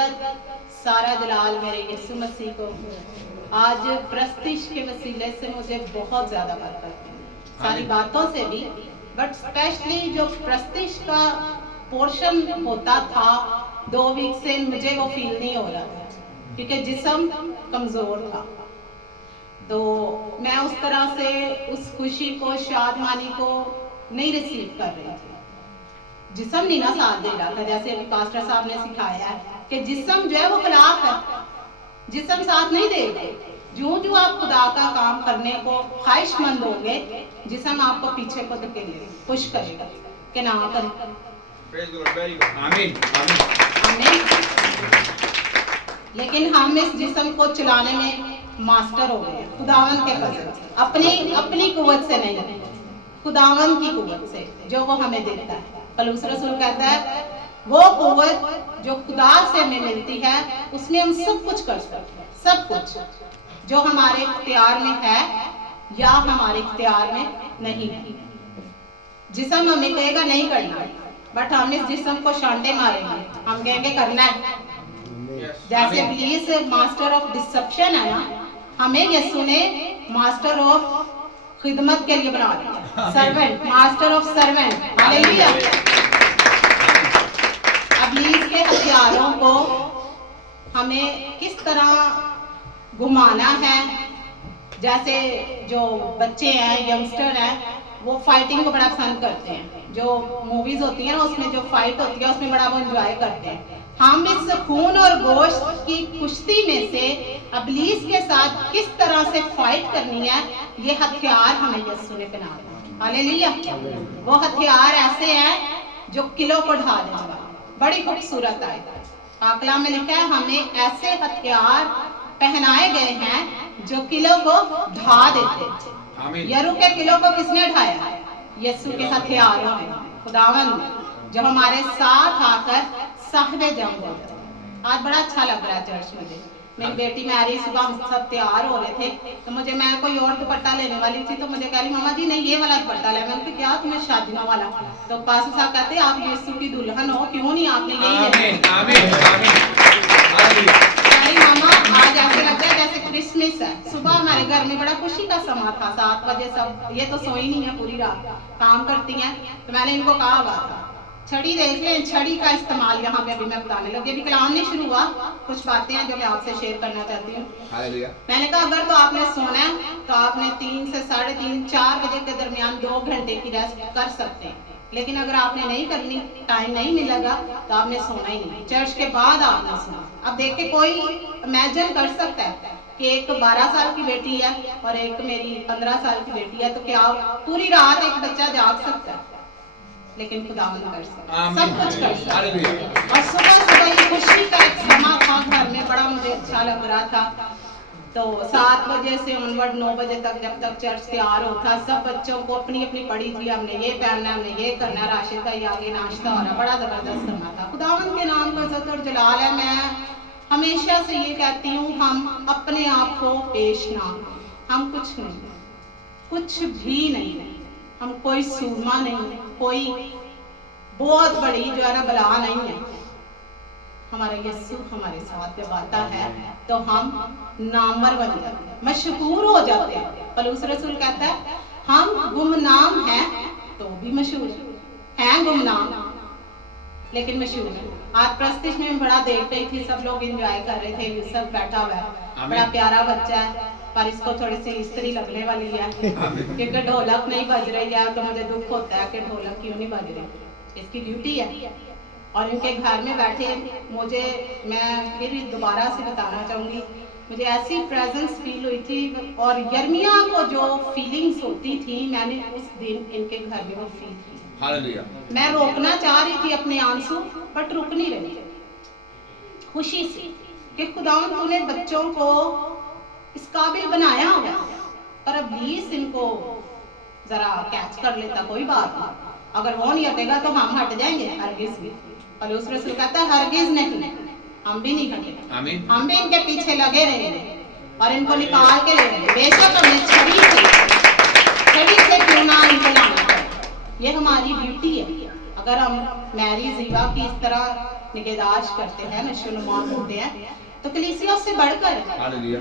इज्जत सारा जलाल मेरे यीशु मसीह को। आज प्रस्तिश के वसीले से मुझे बहुत ज़्यादा बरकत मिली, सारी बातों से भी, बट स्पेशली जो प्रस्तिश का पोर्शन होता था 2 वीक से मुझे वो फील नहीं हो रहा था, क्योंकि जिस्म कमज़ोर था। तो मैं उस तरह से उस खुशी को, शादमानी को नहीं रिसीव कर रही थी। जिस्म नहीं ना साथ दे रहा था, जैसे अभी पास्टर साहब ने सिखाया है कि जिस्म जो है वो खिलाफ है, जिस्म साथ नहीं देगा। जो आप खुदा का काम करने को ख्वाहिशमंद होंगे, जिस्म आपको पीछे को धकेलेगा, पुश करेगा कि ना करें। आमीन। लेकिन हम इस जिस्म को चलाने में मास्टर हो गए खुदावन के फजल से, अपनी कुव्वत से नहीं, खुदावन की कुव्वत से जो वो हमें देता है। पौलुस रसूल कहता है वो कुव्वत जो खुदा से हमें मिलती है उसमें हम सब कुछ कर सकते हैं, सब कुछ जो हमारे इख्तियार में है या हमारे इख्तियार में नहीं है। जिस्म हमें कहेगा नहीं करना, बट हम इस जिस्म को शांटे मारेंगे, हम कहेंगे करना है। जैसे प्लीज मास्टर ऑफ डिसेप्शन है ना, हमें यीशु ने मास्टर ऑफ खिदमत के लिए बना दिया, servant, master of servant. Hallelujah. अब इब्लीस के हथियारों को हमें किस तरह घुमाना है। जैसे जो बच्चे हैं, यंगस्टर हैं, वो फाइटिंग को बड़ा पसंद करते हैं। जो मूवीज होती है ना, उसमें जो फाइट होती है उसमें बड़ा वो एंजॉय करते हैं। हम इस खून और गोश्त की कुश्ती में से इब्लीस के साथ किस तरह से फाइट करनी है, ये हथियार हमें यीशु ने पहना दिया। हालेलुया। वो हथियार ऐसे हैं जो किलो को ढा देगा। बड़ी खूबसूरत है। आकला में लिखा है हमें ऐसे हथियार पहनाए गए हैं जो किलो को ढा देते। यरू के किलो को किसने ढाया? यीशु के हथियारों ने, खुदावन ने, जो हमारे साथ आकर साहबे जंग हो गए। आज बड़ा अच्छा लग रहा है चर्च में। मेरी बेटी में आ रही, सुबह हम सब तैयार हो रहे थे, तो मैं कोई और दुपट्टा लेने वाली थी, तो मुझे कह रही मामा जी नहीं ये वाला दुपट्टा ले। मैंने कहा क्या तुम्हें शादियों वाला? तो पास्टर साहब कहते आप यीशु की दुल्हन हो, क्यों नहीं आपने यही मामा। आज ऐसे लगता है जैसे क्रिसमस है। सुबह हमारे घर में बड़ा खुशी का समा था, 7 बजे सब, ये तो सोई नहीं है, पूरी रात काम करती हैं, तो मैंने इनको कहा हुआ था छड़ी देख लें। छड़ी का इस्तेमाल यहाँ पे अभी मैं बताने लगी। अभी कलाम नहीं शुरू हुआ, कुछ बातें हैं जो मैं आपसे शेयर करना चाहती हूँ। मैंने कहा अगर तो आपने सोना है तो आपने 3 से 3:30 4 बजे के दरमियान 2 घंटे की रेस्ट कर सकते हैं। लेकिन अगर आपने नहीं करनी, टाइम नहीं मिलेगा, तो आपने सोना ही नहीं। चर्च के बाद आपने सोना। अब देख के कोई इमेजिन कर सकता है कि एक 12 साल की बेटी है और एक मेरी 15 साल की बेटी है, तो क्या पूरी रात एक बच्चा जाग सकता है? लेकिन खुदावन कर सकता, सब कुछ कर सकता। और सुबह ये खुशी का एक समा था घर में, बड़ा मुझे अच्छा लग रहा था। तो 7 बजे से ऑनवर्ड 9 बजे तक जब तक चर्च तैयार होता, सब बच्चों को अपनी अपनी पड़ी थी, हमने ये पहनना, हमने ये करना, राशिद का ये आगे नाश्ता हो रहा, बड़ा जबरदस्त करना था। खुदावन के नाम का इज्जत और जलाल है। मैं हमेशा से ये कहती हूँ, हम अपने आप को पेश ना, हम कुछ नहीं, कुछ भी नहीं, हम कोई सूरमा नहीं, कोई बहुत बड़ी जो है ना बला नहीं है। हमारा यीशु हमारे साथ जब आता है तो हम नामवर बन जाते हैं, मशहूर हो जाते हैं। पौलुस रसूल कहता है हम गुमनाम हैं तो भी मशहूर हैं, गुमनाम लेकिन मशहूर है। आज प्रस्तिश में बड़ा देख रही थी, सब लोग एंजॉय कर रहे थे। यूसुफ बैठा हुआ है, बड़ा प्यारा बच्चा है, पर इसको थोड़ी सी इस्त्री लगने वाली है क्योंकि ढोलक नहीं बज रही है। तो मुझे दुख होता है कि ढोलक क्यों नहीं बज रही, इसकी ड्यूटी है। और इनके घर में बैठे मैं फिर दोबारा से बताना चाहूँगी, मुझे ऐसी प्रेजेंस फील हुई थी। और यर्मिया को जो फीलिंग्स होती थी, मैंने उस दिन इनके घर में वो फील की। हालेलुया। मैं रोकना चाह रही थी अपने आंसू, बट रुक नहीं रही, खुशी से कि खुदावन तूने बच्चों को इस काबिल बनाया होगा, पर इब्लीस इनको जरा कैच कर लेता, कोई बात नहीं, अगर वो नहीं हटेगा तो हम हट जाएंगे, हरगिज भी। पौलुस रसूल कहता है हरगिज नहीं, हम भी नहीं हटेंगे, हम भी इनके पीछे लगे रहेंगे और इनको निकाल के ले लेंगे। बेशक हमें छड़ी से क्यों ना इनको लाना, ये हमारी ड्यूटी है। अगर हम मैरी जीवा की इस तरह निगहदाश्त करते हैं, नशोनुमा होते हैं, तो कलीसिया उससे बढ़कर है। हालेलुया।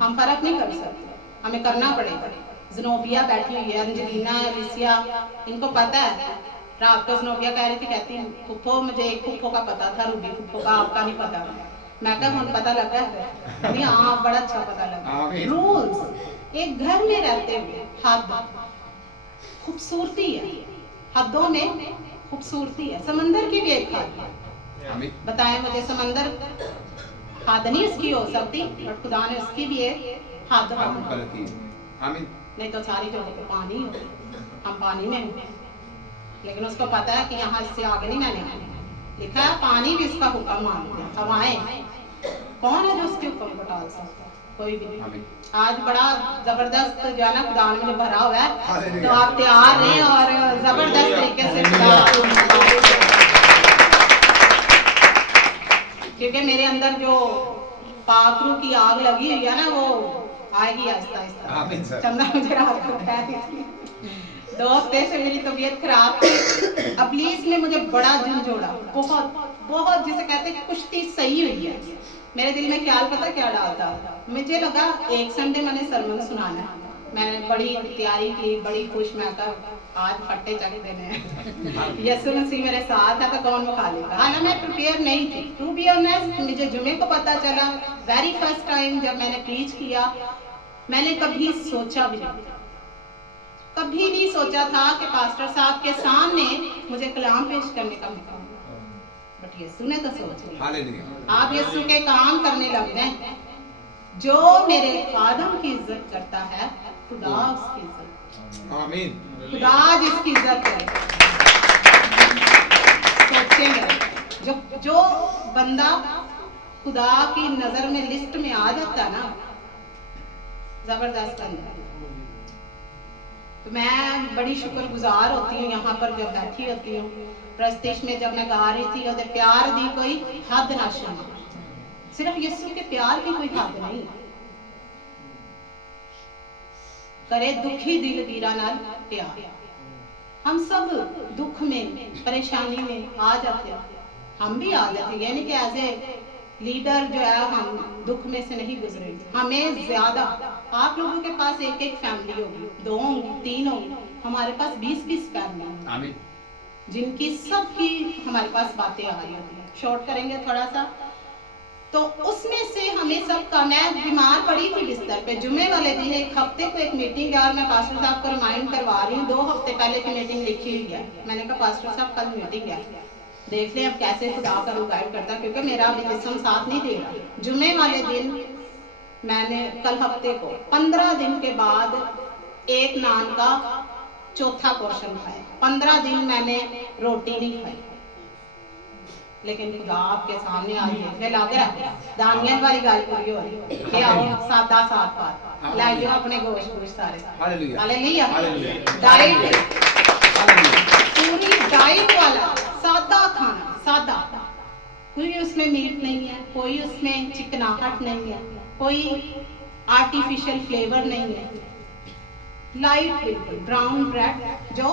हम फर्क नहीं कर सकते, हमें करना पड़ेगा। ज़नोबिया बैठी हुई है, अंजलीना, एलिसिया, इनको पता है। रात को ज़नोबिया कह रही थी, कहती फुफ्फो, मुझे एक फुफ्फो का पता था, रूबी फुफ्फो का, आपका नहीं पता। मैं कहा मुझे पता लगा है, नहीं हाँ बड़ा अच्छा पता लगा। रूल्स, एक घर में रहते हुए हद, खूबसूरती है, हदों में खूबसूरती है। समंदर की भी एक हद है। बताएं मुझे, समंदर हद नहीं उसकी हो सकती, और खुदा ने उसकी भी एक हद रखी है। नहीं तो सारी जगह पे पानी हो, हम पानी में हैं, लेकिन उसको पता है कि यहाँ इससे आगे नहीं मैंने आना। लिखा है पानी भी इसका हुक्म मानते हैं, हवाएं, कौन है जो उसके हुक्म को टाल सकता है? कोई भी नहीं। आज बड़ा जबरदस्त जो है ना खुदा ने मुझे भरा हुआ है, तो आप तैयार रहें और जबरदस्त तरीके से खुदा, क्योंकि मेरे अंदर जो पाखरू की आग लगी हुई है ना, वो आएगी आहिस्ता आहिस्ता। चंदा मुझे रात को कह रही थी, 2 हफ्ते से मेरी तबीयत खराब थी, अबलीस ने मुझे बड़ा झंझोड़ा, बहुत बहुत, जिसे कहते हैं कुश्ती सही हुई है। मेरे दिल में ख्याल पता क्या डालता, मुझे लगा एक संडे मैंने सरमन सुनाना है, मैंने बड़ी तैयारी की, बड़ी खुश, मैं कहा आज फट्टे चक देने हैं, यीशु मसीह मेरे साथ है तो कौन मुखालिफ है। हालांकि मैं प्रिपेयर नहीं थी, टू बी ऑनेस्ट। मुझे जुमे को पता चला, वेरी फर्स्ट टाइम जब मैंने प्रीच किया, मैंने कभी सोचा भी नहीं, कभी नहीं सोचा था कि पास्टर साहब के सामने मुझे कलाम पेश करने का मौका मिला, बट यीशु ने तो सोच लिया। आप यीशु के काम करने लग गए। जो मेरे आदम की इज्जत करता है, खुदा उसकी इज्जत, आमीन, खुदा जिसकी इज्जत करे। सोचेंगे जो बंदा खुदा की नजर में लिस्ट में आ जाता ना, जबरदस्त बंदा। तो मैं बड़ी शुक्रगुजार होती हूँ यहाँ पर जब बैठी होती हूँ, प्रस्तिश में जब मैं गा रही थी, और प्यार दी कोई हद ना शुमा, सिर्फ यीशु के प्यार की कोई हद नहीं। करे दुखी दिल वीरा नाल प्यार। हम सब दुख में, परेशानी में आ जाते हैं, हम भी आ जाते हैं, यानी कि एज ए लीडर जो है हम दुख में से नहीं गुजरे। हमें ज्यादा, आप लोगों के पास एक एक फैमिली होगी, 2 होंगी, 3 होंगी, हमारे पास 20-20 फैमिली होंगी, जिनकी सबकी हमारे पास बातें आ रही होती हैं। शॉर्ट करेंगे थोड़ा सा, तो उसमें से हमें सबका, मैं बीमार पड़ी थी बिस्तर पे, जुमे वाले दिन एक हफ्ते को एक मीटिंग है, और मैं पास्टर साहब को रिमाइंड करवा रही हूँ, 2 हफ्ते पहले की मीटिंग लिखी हुई है। मैंने कहा पास्टर साहब कल मीटिंग है, देख ले अब कैसे खुदा का गाइड करता, क्योंकि मेरा अभी जिस्म साथ नहीं दे रहा। जुमे वाले दिन मैंने कल हफ्ते को 15 दिन के बाद एक नान का चौथा पोर्शन खाया। 15 दिन मैंने रोटी नहीं खाई, लेकिन खुदा आपके सामने आज देखने लग रहा है, दानियल वाली गाल पूरी हो रही है कि आओ सादा साथ बात लाई लो अपने गोश्त सारे। हालेलुया, हालेलुया, डाइट, पूरी डाइट वाला सादा खाना, सादा, कोई उसमें मीट नहीं है, कोई उसमें चिकनाहट नहीं है, कोई आर्टिफिशियल फ्लेवर नहीं है, लाइट बिल्कुल, ब्राउन ब्रेड, जो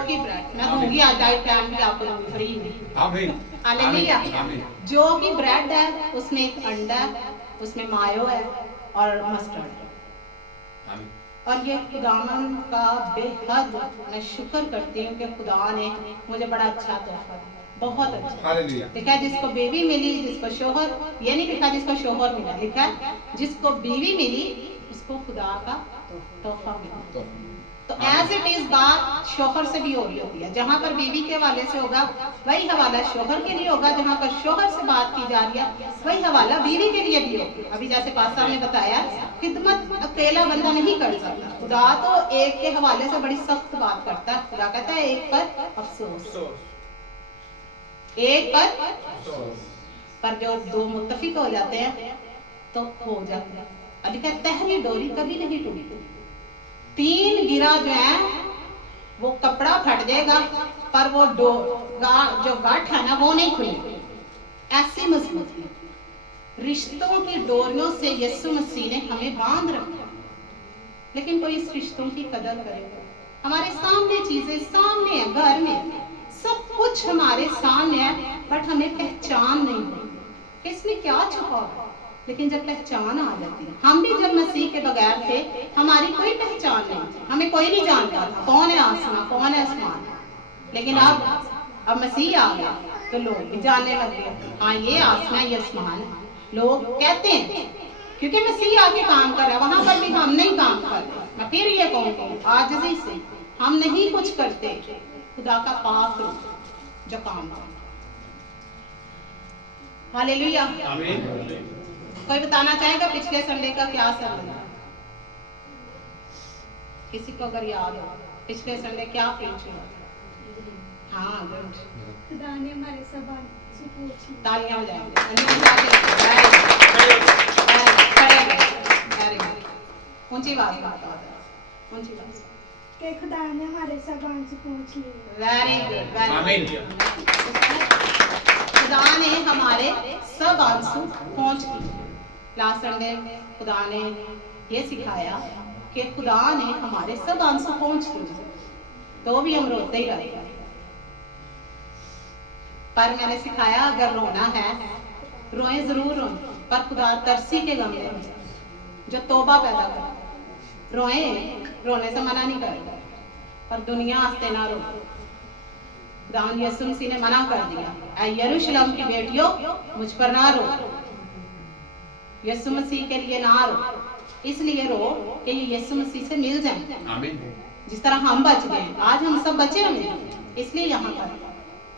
की ब्रेड मैं दूंगी आज डाइट प्लान भी आपको दूंगी फ्री में, आमीन, हालेलुया। जो की ब्रेड है उसमें एक अंडा है, उसमें मायो है और मस्टर्ड है, आमीन। और ये खुदावन का बेहद मैं शुक्र करती हूँ कि खुदा ने मुझे बड़ा अच्छा तोहफा दिया, बहुत अच्छा। हालेलुया। लिखा है जिसको बेबी मिली, जिसको शोहर, ये नहीं लिखा जिसको शोहर मिला, लिखा है जिसको बीवी मिली उसको खुदा का तोहफा मिला। तो एज इट इज बात शोहर से भी हो रही होती है, जहाँ पर बीवी के हवाले से होगा वही हवाला शोहर के लिए होगा, जहाँ पर शोहर से बात की जा रही है वही हवाला बीवी के लिए भी होगा। अभी जैसे पास्टर ने बताया, खिदमत अकेला बंदा नहीं कर सकता, खुदा तो एक के हवाले से बड़ी सख्त बात करता है। खुदा कहता है एक पर अफसोस, एक पर जो 2 मुत्तफिक हो जाते हैं तो हो जाते हैं। अभी कहते तहरी डोरी कभी नहीं टूटती, 3 गिरा जो है वो कपड़ा फट जाएगा पर वो जो गांठ है ना वो नहीं खुलेगी, ऐसी मजबूती। रिश्तों की डोरियों से यीशु मसीह ने हमें बांध रखा, लेकिन कोई इस रिश्तों की कदर करेगा। हमारे सामने चीजें सामने है, घर में सब कुछ हमारे सामने है, बट हमें पहचान नहीं है कि इसमें क्या छुपा है। लेकिन जब पहचान आ जाती है, हम भी जब मसीह के बगैर थे, हमारी कोई पहचान नहीं थी, हमें कोई नहीं जानता था कौन है आसमां, कौन है आसमान। लेकिन अब मसीह आ गया तो लोग भी जानने लग गए, हाँ ये आसमां, ये आसमान है। लोग कहते हैं क्योंकि मसीह आके काम कर रहा है, वहां पर भी हम नहीं काम कर रहे। मैं फिर ये कहूँगी आजिज़ी से, हम नहीं कुछ करते, खुदा का पाक रूप जो काम करता। हालेलुया, आमीन। कोई बताना चाहेगा पिछले संडे का क्या संबंध? किसी को अगर याद हो पिछले संडे क्या प्रीच हुआ? हाँ, गुड। खुदा ने हमारे सब आंसू पोंछ लिए। तालियां हो जाएंगी। ऊंची आवाज में बताओ, ऊंची आवाज कि खुदा ने हमारे सब आंसू पोंछ लिए। वेरी गुड, आमीन। खुदा ने हमारे सब आंसू पोंछ लिए। लास्ट संडे खुदा ने ये सिखाया कि खुदा ने हमारे सब आंसू पोंछ लिए, तो भी हम रोते ही रहते हैं। पर मैंने सिखाया अगर रोना है, रोए जरूर रोए, पर खुदा तरसी के गमले में जो तौबा पैदा करे, रोए, रोने से मना नहीं करेगा, पर दुनिया हंसते ना रो। खुदा यीशु मसीह ने मना कर दिया, ऐ यरूशलेम की बेटियों मुझ पर ना रो, यीशु मसीह के लिए ना रो, इसलिए रो कि ये यीशु मसीह से मिल जाए। आमीन। जिस तरह हम बच गए, आज हम सब बचे हुए, इसलिए यहाँ पर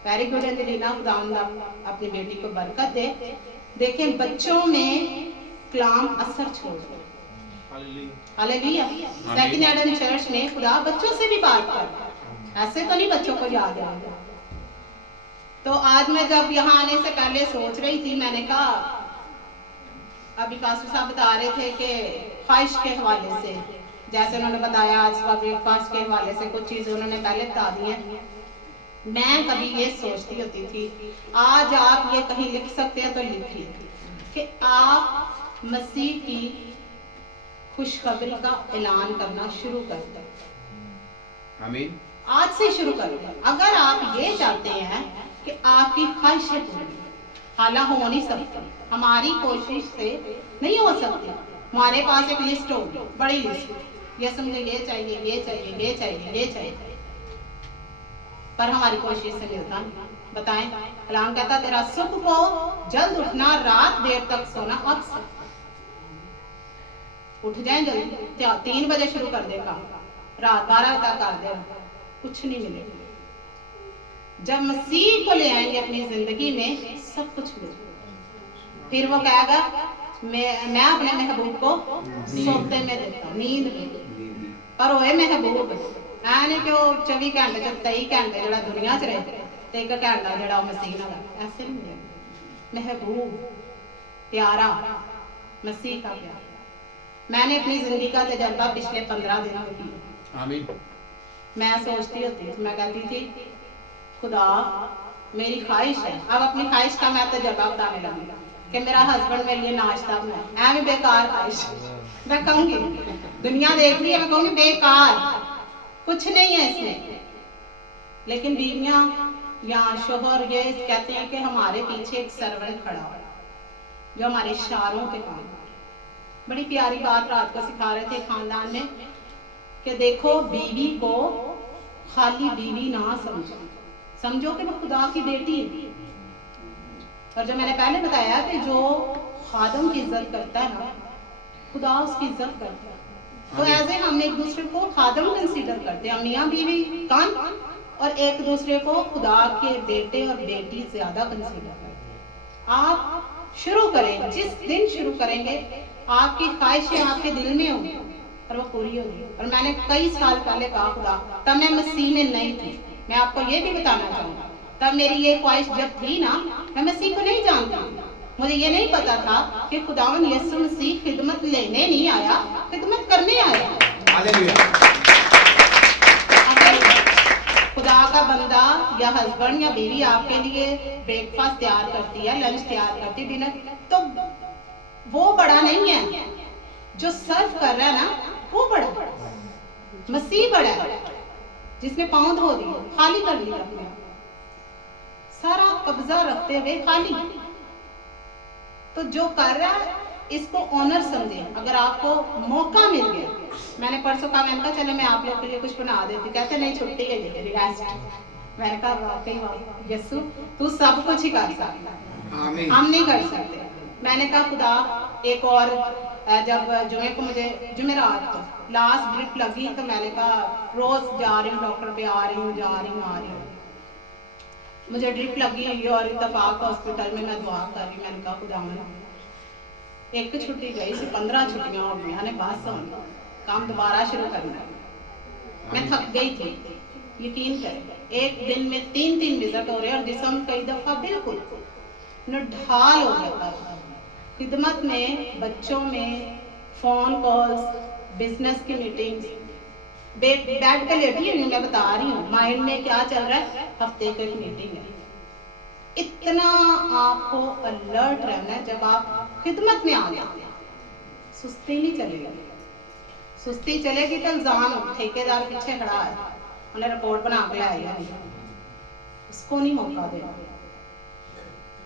वेरी गुड एंजेलिना, खुदा अपनी बेटी को बरकत दे। देखें बच्चों में कलाम असर छोड़ दे। हालेलुया। सेकंड एडम चर्च में खुदा बच्चों से भी बात कर, ऐसे तो नहीं बच्चों को याद है। तो आज मैं जब यहाँ आने से पहले सोच रही थी, मैंने कहा अभी पास्टर साहब बता रहे थे कि ख्वाहिश के हवाले से, जैसे उन्होंने बताया आज सुबह ब्रेकफास्ट के हवाले से कुछ चीज़ें उन्होंने पहले बता दी हैं। मैं कभी ये सोचती होती थी, आज आप ये कहीं लिख सकते हैं तो लिखिए कि आप मसीह की खुशखबरी का ऐलान करना शुरू कर दें। आमीन। आज से शुरू करो। अगर आप ये चाहते हैं कि आपकी ख्वाहिशें पूरी, हालांकि हो नहीं सकती, हमारी कोशिश से नहीं हो सकती। हमारे पास एक लिस्ट होगी, बड़ी लिस्ट, ये समझे ये चाहिए, ये चाहिए, ये चाहिए, ये चाहिए, पर हमारी कोशिश से मिलता नहीं। बताएं, कलाम कहता तेरा सुख को जल्द उठना, रात देर तक सोना। अब उठ जाए जल्दी, 3 बजे शुरू कर दे काम, रात 12 तक कर दे, कुछ नहीं मिलेगा। जब मसीह को ले आएंगे अपनी जिंदगी में, सब कुछ मिलेगा। फिर वो कहेगा मैं अपने महबूब को सोते में देता हूँ, नींद में, पर होए महबूब ऐने कि 24 घंटे 23 घंटे जो दुनिया च रहे तो 1 घंटा जो मसीह ना, ऐसे नहीं मिलेगा। महबूब प्यारा, मसीह का प्यार। मैंने अपनी जिंदगी का तजर्बा पिछले 15 दिनों में किया। आमीन। मैं सोचती होती थी, मैं कहती थी खुदा मेरी ख्वाहिश है, अब अपनी ख्वाहिश का मैं तजर्बा बताने लगी कि मेरा हस्बैंड मेरे लिए नाश्ता बनाए। ऐ बेकार ख्वाहिश, मैं कहूँगी दुनिया देख रही है, मैं कहूँगी बेकार, कुछ नहीं है इसमें। लेकिन बीवियां या शोहर ये कहते हैं कि हमारे पीछे एक सर्वेंट खड़ा है जो हमारे इशारों पे काम। बड़ी प्यारी बात रात को सिखा रहे थे खानदान में कि देखो बीवी को खाली बीवी ना समझो, समझो कि वो खुदा की बेटी है। और जो मैंने पहले बताया कि जो खादम की इज्जत करता है ना, खुदा उसकी इज्जत करता है। तो ऐसे हम एक दूसरे को खादम कंसीडर करते हैं, मियाँ बीवी कान, और एक दूसरे को खुदा के बेटे और बेटी ज्यादा कंसीडर करते हैं। आप शुरू करें, जिस दिन शुरू करेंगे आपकी ख्वाहिशें आपके दिल में होंगी और वो पूरी होगी। और मैंने कई साल पहले कहा खुदा, तब मैं मसीह में नहीं थी, मैं आपको ये भी बताना चाहूँगा, तब मेरी ये ख्वाहिश जब थी ना, मैं मसीह को नहीं जानती, मुझे ये नहीं पता था कि खुदावन यीशु मसीह खिदमत लेने नहीं आया, खिदमत करने आया। हालेलुया। खुदा का बंदा या हस्बैंड या बीवी आपके लिए ब्रेकफास्ट तैयार करती है, लंच तैयार करती, डिनर, तो वो बड़ा नहीं है, जो सर्व कर रहा है ना वो बड़ा, मसीह बड़ा है, जिसने पाँव धो दिए, खाली कर दिया अपने। सारा कब्जा रखते हुए खाली। तो जो कर रहा है इसको ऑनर समझे। अगर आपको मौका मिल गया, मैंने परसों कहा, मैंने कहा चलो मैं आप लोग के लिए कुछ बना देती, कहते नहीं छुट्टी है तेरी, रेस्ट। मैंने कहा वाकई यस्सु तू सब कुछ ही कर सकता, हम नहीं कर सकते। मैंने कहा खुदा एक और, जब जुमे को मुझे जुमेरात को लास्ट ड्रिप लगी तो मैंने कहा रोज जा रही हूँ डॉक्टर पे, आ रही हूँ, जा रही हूँ, आ रही हूँ, मुझे ड्रिप लगी हुई और इत्तेफाक हॉस्पिटल में मैं दुआ कर रही। मैंने कहा खुदा एक छुट्टी गई थी, 15 छुट्टियां हो गई, मैंने बस होने काम दोबारा शुरू करना। मैं थक गई थी, यकीन करें एक दिन में 3-3 विजिट हो रहे और जिस्म कई दफा बिल्कुल नढाल हो जाता था। खिदमत में, बच्चों में, फोन कॉल्स, बिजनेस की मीटिंग्स, बैठ कर लेटी हुई मैं बता रही हूँ माइंड में क्या चल रहा है, हफ्ते की मीटिंग है। इतना आपको अलर्ट रहना है। जब आप खिदमत में आ जाते हैं सुस्ती नहीं चलेगी। सुस्ती चलेगी तो इल्जाम ठेकेदार पीछे खड़ा है, उन्हें रिपोर्ट बना के लाया नहीं, उसको नहीं मौका देना।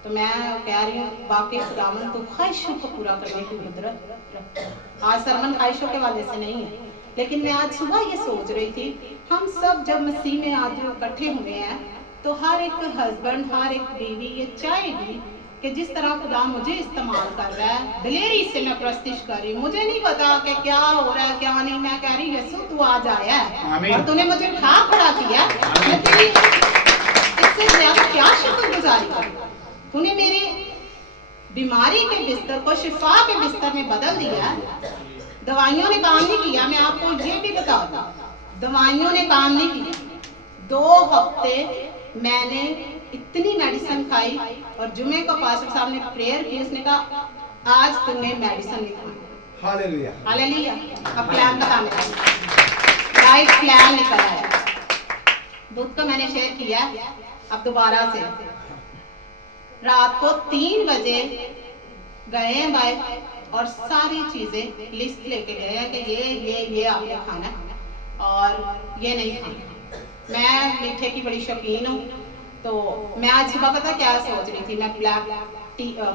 तो मैं कह रही हूँ वाकई खुदावन तो ख्वाहिशों को पूरा करने की कुदरत। आज सरमन ख्वाहिशों के वाले से नहीं है, लेकिन मैं आज सुबह ये सोच रही थी हम सब जब मसीह में आज इकट्ठे हुए हैं तो हर एक हस्बैंड, हर एक बीवी ये चाहेगी कि जिस तरह खुदा मुझे इस्तेमाल कर रहा है, दिलेरी से मैं प्रस्तिश कर रही हूँ। मुझे नहीं पता कि क्या हो रहा है क्या नहीं, मैं कह रही यीशु तू आज आया है और तूने मुझे उठा खड़ा किया, मैं तेरी इससे ज्यादा क्या शुक्रगुजारी करूं। तूने मेरी बीमारी के बिस्तर को शिफा के बिस्तर में बदल दिया। दवाइयों ने काम नहीं किया, मैं आपको ये भी बता दूं, दवाइयों ने काम नहीं किया। 2 हफ्ते मैंने इतनी मेडिसिन खाई और जुमे को पास्टर साहब ने प्रेयर की, उसने कहा आज तुमने मेडिसिन नहीं खाई। Hallelujah, hallelujah. अब प्लान बताने राइट प्लान निकल आया। दूध का मैंने शेयर किया, अब दोबारा से रात को 3 बजे गए हैं भाई और सारी चीजें लिस्ट लेके गए हैं कि ये आपने खाना और ये नहीं खाना। मैं मीठे की बड़ी शौकीन हूँ, तो मैं आज सुबह पता क्या सोच रही थी, मैं ब्लैक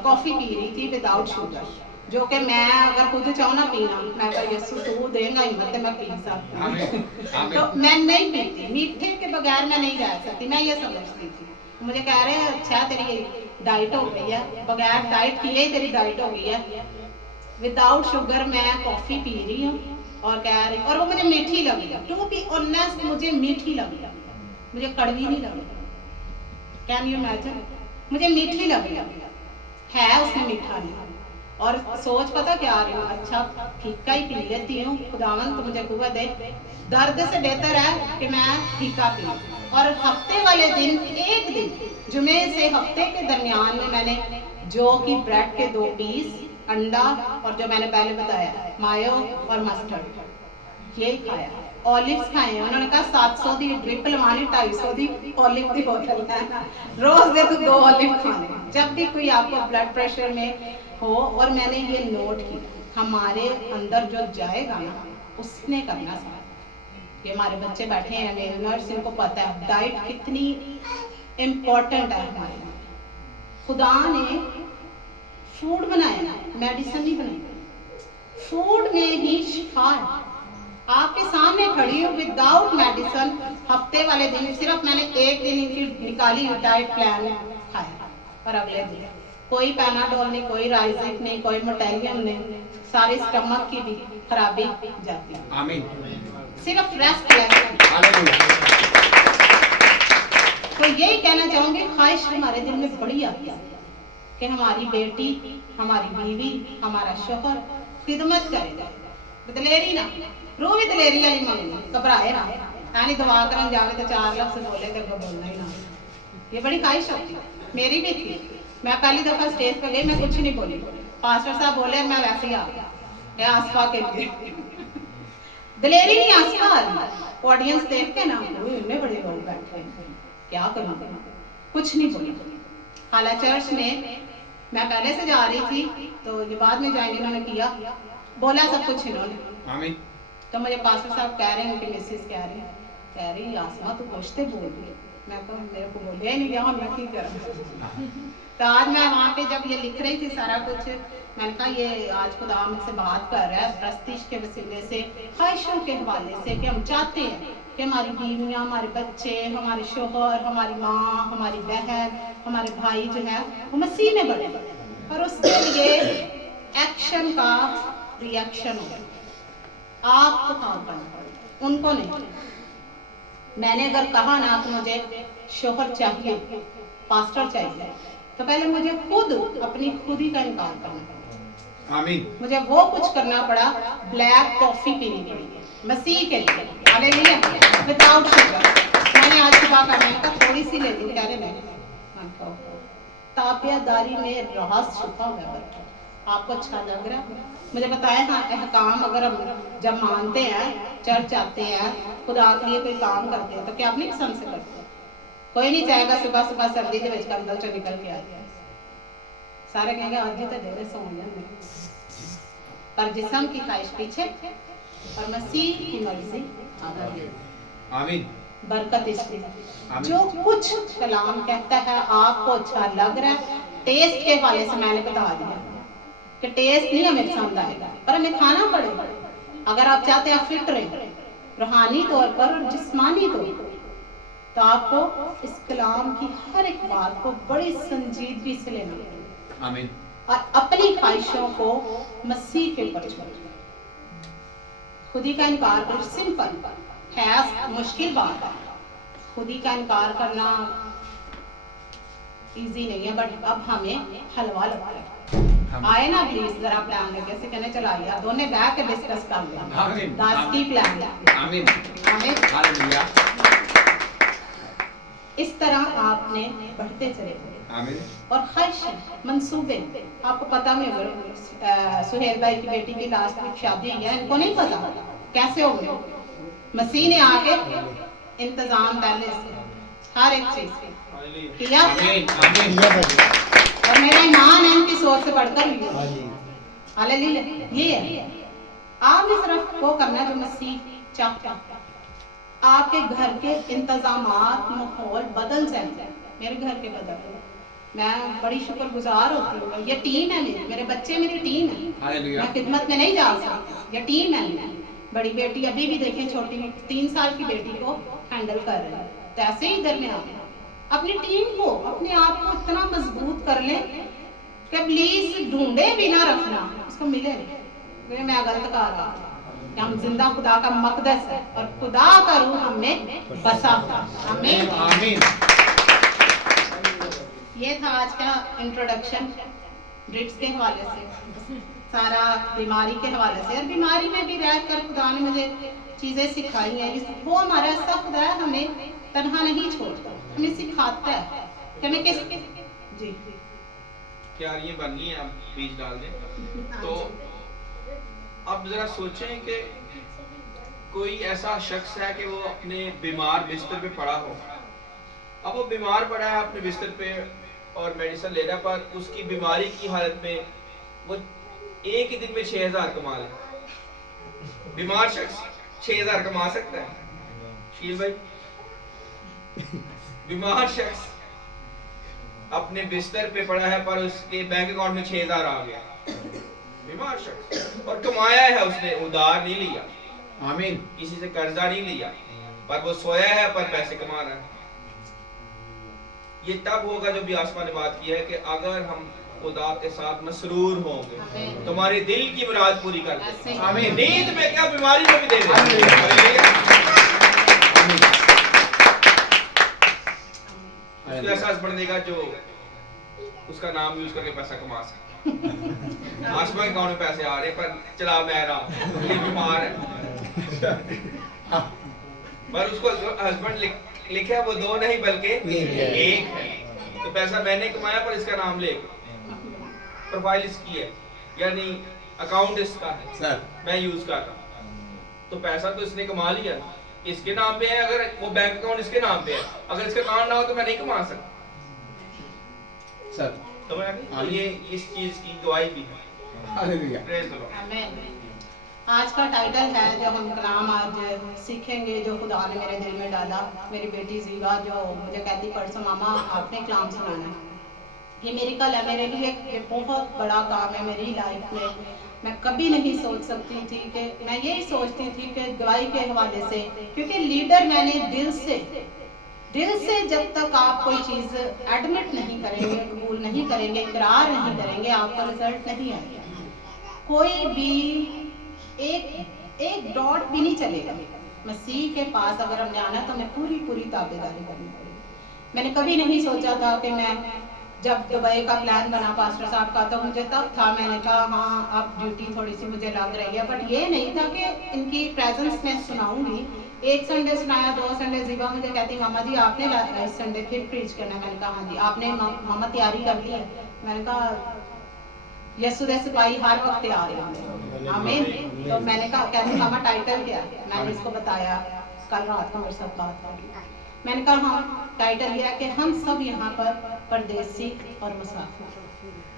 कॉफी पी रही थी विदाउट शुगर, जो कि मैं अगर खुद चाहूँ ना पीना, मैं कहा यीशु तू देगा हिम्मत मैं पी सकती हूँ। तो मैं नहीं पीती, मीठे के बगैर मैं नहीं रह सकती। मैं ये समझती थी, मुझे कह रहे हैं अच्छा तेरी डाइट हो गई है, बगैर डाइट किए ही तेरी डाइट हो गई है। विदाउट शुगर मैं कॉफी पी रही हूँ और कह रही, और वो मुझे मीठी लगी, टू बी ऑनेस्ट मुझे मीठी लगी, मुझे कड़वी नहीं लगी। कैन यू इमेजिन, मुझे मीठी लगी है, उसमें मीठा नहीं। और सोच पता क्या आ रही हूँ, अच्छा फीका ही पी लेती हूँ, खुदावन तो मुझे कुव्वत दे, दर्द से बेहतर है कि मैं फीका पी। और हफ्ते वाले दिन, एक दिन जुमे से हफ्ते के दरमियान में मैंने जो कि ब्रेड के 2 पीस, अंडा और जो मैंने पहले बताया मायो और मस्टर्ड, ये खाया। ऑलिव्स खाए, उन्होंने कहा 700 दी ड्रिप लवानी, 250 दी ऑलिव दी बोतल है, रोज दे तो 2 ऑलिव खाने जब भी कोई आपको ब्लड प्रेशर में हो। और मैंने ये नोट किया, हमारे अंदर जो जाएगा ना उसने करना साथ। ये हमारे बच्चे बैठे हैं, मेरे नर्स, इनको पता है डाइट कितनी इम्पोर्टेंट है हमारे लिए। खुदा ने फूड बनाया, मेडिसिन नहीं बनाई, फूड में ही शिफा है। आपके सामने खड़ी हूँ विदाउट मेडिसिन, हफ्ते वाले दिन सिर्फ मैंने एक दिन इनकी निकाली डाइट प्लान खाया, और अगले दिन कोई पैनाडोल नहीं, कोई राइजिक नहीं, कोई मोटेलियम नहीं, सारे स्टमक की भी खराबी जाती है। आमीन। सिर्फ रेस्ट तो यही कहना चाहूंगी, ख्वाहिश हमारे दिल में बड़ी आती है कि हमारी बेटी, हमारी बीवी, हमारा शोहर खिदमत करेगा, दलेरी ना, रूह भी दलेरी वाली मंगनी, घबराए ना, यानी दुआ करन जावे तो 4 लफ्ज़ बोले तो बोलना ही ना। ये बड़ी ख्वाहिश होती है, मेरी भी थी। मैं पहली दफा स्टेज पे गई, मैं कुछ नहीं बोली, पास्टर साहब बोले, मैं वैसे ही आ गया आसफा के लिए। दलेरी नहीं आसफा आ रही, ऑडियंस देख के ना इतने बड़े लोग बैठे हैं, क्या करूँ, कुछ नहीं बोली। हाला चर्च में मैं पहले से जा रही थी, तो ये बाद में जाएंगे, उन्होंने किया, बोला सब कुछ इन्होंने। आमीन। तो मुझे पास्टर साहब कह रहे हैं, उनकी मिसेस कह रही आसमा तू कुछ तो बोल रही है। मैं तो मेरे को बोले ही नहीं गया मैं की करूँ। तो आज मैं वहाँ पे जब ये लिख रही थी सारा कुछ, मैंने कहा ये आज खुदा मुझसे बात कर रहा है प्रस्तीश के वसीले से, ख्वाहिशों के हवाले से, कि हम चाहते हैं कि हमारी बीवियाँ, हमारे बच्चे, हमारे शोहर, हमारी माँ, हमारी बहन, हमारे भाई जो है वो मसीह में बढ़े, और उसके लिए एक्शन का रिएक्शन हो। आपको काम करना पड़ेगा, उनको नहीं। मैंने अगर कहा ना कि मुझे शोहर चाहिए, पास्टर चाहिए, तो पहले मुझे खुद ही का इनकार करना पड़ा। आमीन। मुझे वो कुछ करना पड़ा, ब्लैक कॉफी पीनी पड़ी मसीह के लिए, हालेलुया, विदाउट शुगर। मैंने आज सुबह का मैंने कहा थोड़ी सी ले ली, कह रहे नहीं, ताबियादारी में राज छुपा हुआ है। आपको अच्छा लग रहा है? मुझे बताया हाँ, अहकाम अगर हम जब मानते हैं, चर्च आते हैं, खुदा के लिए कोई काम करते हैं, तो क्या अपनी पसंद से करते हैं? कोई नहीं चाहेगा सुबह सुबह सर्दी के विच कंदल चो निकल के आ जाए, सारे कहेंगे आज ही तो डेरे सो जाते, पर जिस्म की ख्वाहिश पीछे और मसीह की मर्जी आगे। आमीन। बरकत इसमें जो कुछ कलाम कहता है आपको अच्छा लग रहा है, टेस्ट के हवाले से मैंने बता दिया कि टेस्ट नहीं हमें पसंद आएगा, पर हमें खाना पड़ेगा। अगर आप चाहते हैं फिट रहे रूहानी तौर पर और जिस्मानी तौर पर, तो आपको इस कलाम की हर एक बात को बड़ी संजीदगी से लेना पड़ेगा। आमीन। और अपनी ख्वाहिशों को मसीह के ऊपर छोड़ना। खुदी का इनकार कर, सिंपल है, मुश्किल बात है। खुदी का इनकार करना इजी नहीं है, बट अब हमें हलवा लगा है। आए ना प्लीज जरा प्लान लेके, ऐसे कहने चला आइए, दोनों बैठ के डिस्कस कर लें। आमीन। दास्ती प्लान लेके। आमीन। आमीन। हालेलुया। इस तरह आपने बढ़ते चले गए। आमीन। और ख्वाहिश, मंसूबे, आपको पता नहीं होगा, सुहेल भाई की बेटी की लास्ट वीक शादी हुई है, इनको नहीं पता कैसे हो गई। मसीह ने आके इंतजाम पहले से हर एक चीज किया, आमीन। आमीन। और मेरा ईमान है इनकी सोच से बढ़कर हुई। हालेलुया। ये है, आपने सिर्फ वो करना जो मसीह चाहता है। आपके घर के इंतजामात, माहौल बदल जाएंगे। मेरे घर के बदल, मैं बड़ी शुक्रगुजार होती हूँ। ये टीम है मेरे बच्चे मेरी टीम है। मैं खिदमत में नहीं जा सकती, ये टीम है मेरी। बड़ी बेटी अभी भी देखें, छोटी 3 साल की बेटी को हैंडल कर रही है। तो ऐसे ही इधर में आप अपनी टीम को, अपने आप को इतना मजबूत कर ले कि प्लीज ढूंढे बिना रखना, उसको मिले नहीं। मैं गलत कह रहा हूँ, हम जिंदा खुदा का मकदस है और खुदा का रूह हमें बसा हुआ। आमीन। आमीन। ये था आज का इंट्रोडक्शन ड्रिप्स के हवाले से, सारा बीमारी के हवाले से। और बीमारी में भी रहकर खुदा ने मुझे चीजें सिखाई हैं। वो हमारा ऐसा खुदा है, हमें तन्हा नहीं छोड़ता, हमें सिखाता है कि हमें किस जी क्या ये बन गई है, आप बीज डाल दें। तो अब जरा सोचें कि कोई ऐसा शख्स है कि वो अपने बीमार बिस्तर पे पड़ा हो। अब वो बीमार पड़ा है अपने बिस्तर पे और मेडिसिन ले रहा है, पर उसकी बीमारी की हालत में वो एक ही दिन में 6000 कमा ले। बीमार शख्स 6000 कमा सकता है? शील भाई, बीमार शख्स अपने बिस्तर पे पड़ा है पर उसके बैंक अकाउंट में 6000 आ गया। बीमार शख्स, और कमाया है उसने, उधार नहीं लिया। आमीन। किसी से कर्जा नहीं लिया, पर वो सोया है पर पैसे कमा रहा है। ये तब होगा जब भी आसमान ने बात की है कि अगर हम खुदा के साथ मसरूर होंगे, तुम्हारे दिल की मुराद पूरी कर दे। आमीन। नींद में क्या, बीमारी में भी दे दे। उसको एहसास बढ़ देगा जो उसका नाम यूज करके पैसा कमा सके। आसमान के अकाउंट में पैसे आ रहे हैं पर चला मैं रहा हूँ, ये बीमार है। पर उसको हस्बैंड लिखा है वो 2 नहीं बल्कि 1 है। तो पैसा मैंने कमाया पर इसका नाम ले, प्रोफाइल इसकी है, यानी अकाउंट इसका है सर, मैं यूज कर रहा हूँ। तो पैसा तो इसने कमा लिया, इसके नाम पे है। अगर वो बैंक अकाउंट इसके नाम पे है, अगर इसका अकाउंट ना हो तो मैं नहीं कमा सकता सर। तो ये इस चीज की गवाही भी है। हालेलुया। Praise the Lord. आमीन। आज का टाइटल है जो हम कलाम आज सीखेंगे, जो खुदा ने मेरे दिल में डाला। मेरी बेटी जीवा जो मुझे कहती परसों मामा आपने कलाम सुनाना है, ये मिरेकल है मेरे लिए, ये बहुत बड़ा काम है मेरी लाइफ में। मैं कभी नहीं सोच सकती थी कि मैं यही सोचती थी कि गवाही के हवाले से, क्योंकि लीडर मैंने दिल से जब तक आप कोई चीज़ एडमिट नहीं करेंगे, कबूल नहीं करेंगे, इकरार नहीं करेंगे, आपका रिजल्ट नहीं आएगा। कोई भी एक डॉट भी नहीं चलेगा। मसीह के पास अगर हमने आना तो हमें पूरी ताबेदारी करनी पड़ेगी। मैंने कभी नहीं सोचा था कि मैं, जब दुबई का प्लान बना पास्टर साहब का, तो मुझे तब था, मैंने कहा हाँ अब ड्यूटी थोड़ी सी मुझे लग रही है, बट ये नहीं था कि इनकी प्रेजेंस में सुनाऊंगी। एक संडे सुनाया, 2 संडे जीवा मुझे कहती मामा जी आपने इस संडे फिर प्रीच करना। मैंने कहा हाँ जी। आपने मामा तैयारी कर ली है? मैंने कहा यसु दे सिपाही हर वक्त तैयार है। आमीन। तो मैंने कहा कहती मामा टाइटल क्या है? मैंने इसको बताया, कल रात को मेरे साथ बात करी। मैंने कहा हाँ टाइटल यह है कि हम सब यहाँ पर परदेसी और मुसाफिर।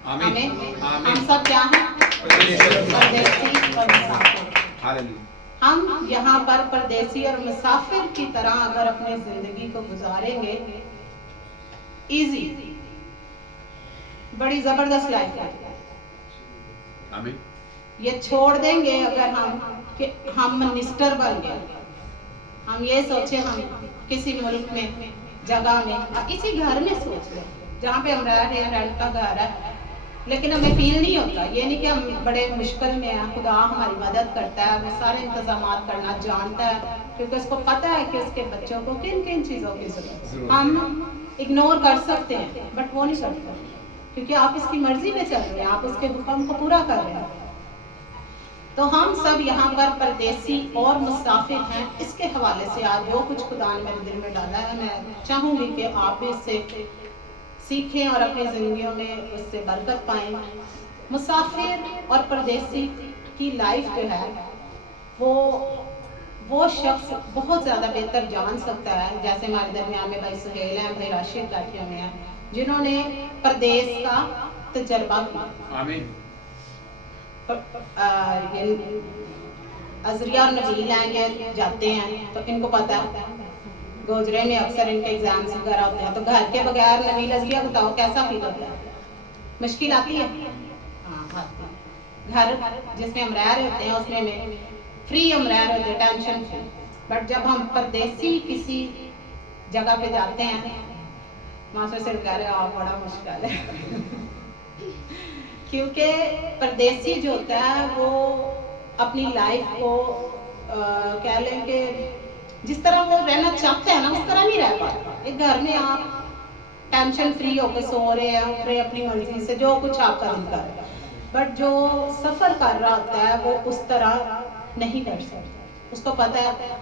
आमीन। हम सब क्या हैं? परदेसी और मुसाफिर। हम यहाँ पर परदेसी और मुसाफिर की तरह अगर अपनी जिंदगी को गुजारेंगे, इजी, बड़ी जबरदस्त लाइफ है। आमीन। ये छोड़ देंगे अगर हम कि हम मिनिस्टर बन गए, हम ये सोचे हम किसी मुल्क में, जगह में, इसी घर में सोच लें जहाँ पे हम रह रहे हैं, रेंट का घर है, लेकिन हमें फील नहीं होता। ये नहीं कि हम बड़े मुश्किल में हैं, खुदा हमारी मदद करता है, वो सारे इंतजाम करना जानता है, क्योंकि उसको पता है कि उसके बच्चों को किन किन चीज़ों की जरूरत है। हम इग्नोर कर सकते हैं बट वो नहीं करते, क्योंकि आप इसकी मर्जी में चल रहे हैं, आप उसके हुक्म को पूरा कर रहे हैं। तो हम सब यहाँ पर परदेसी और मुसाफिर हैं। इसके हवाले से आज जो कुछ खुदा ने मेरे दिल में डाला है, मैं चाहूँगी कि आप भी इससे सीखें और अपनी ज़िंदगियों में उससे बरकत पाएं। मुसाफिर और परदेसी की लाइफ जो है वो शख्स बहुत ज़्यादा बेहतर जान सकता है। जैसे हमारे दरमियान में भाई सुहेल हैं, भाई राशिद बैठे हुए हैं, जिन्होंने परदेश का तजर्बा किया। आमीन। अजरिया और नबील आएंगे जाते हैं तो इनको पता है, गोजरे में अक्सर इनके एग्जाम्स वगैरह होते हैं, तो घर के बगैर नबील अजरिया बताओ कैसा फील होता है? मुश्किल आती है? हाँ आती है। घर जिसमें हम रह रहे होते हैं उसमें में फ्री हम रह रहे होते हैं, टेंशन फ्री। बट जब हम परदेसी किसी जगह पे जाते हैं, मास्टर से कह रहे आप बड़ा मुश्किल है क्योंकि परदेसी जो होता है वो अपनी लाइफ को कह लें कि जिस तरह वो रहना चाहते हैं ना उस तरह नहीं रह पाता। एक घर में आप टेंशन फ्री होकर सो रहे हैं, उठ रहे अपनी मर्जी से, जो कुछ आपका दिल कर रहा है, बट जो सफ़र कर रहा होता है वो उस तरह नहीं कर सकता। उसको पता है,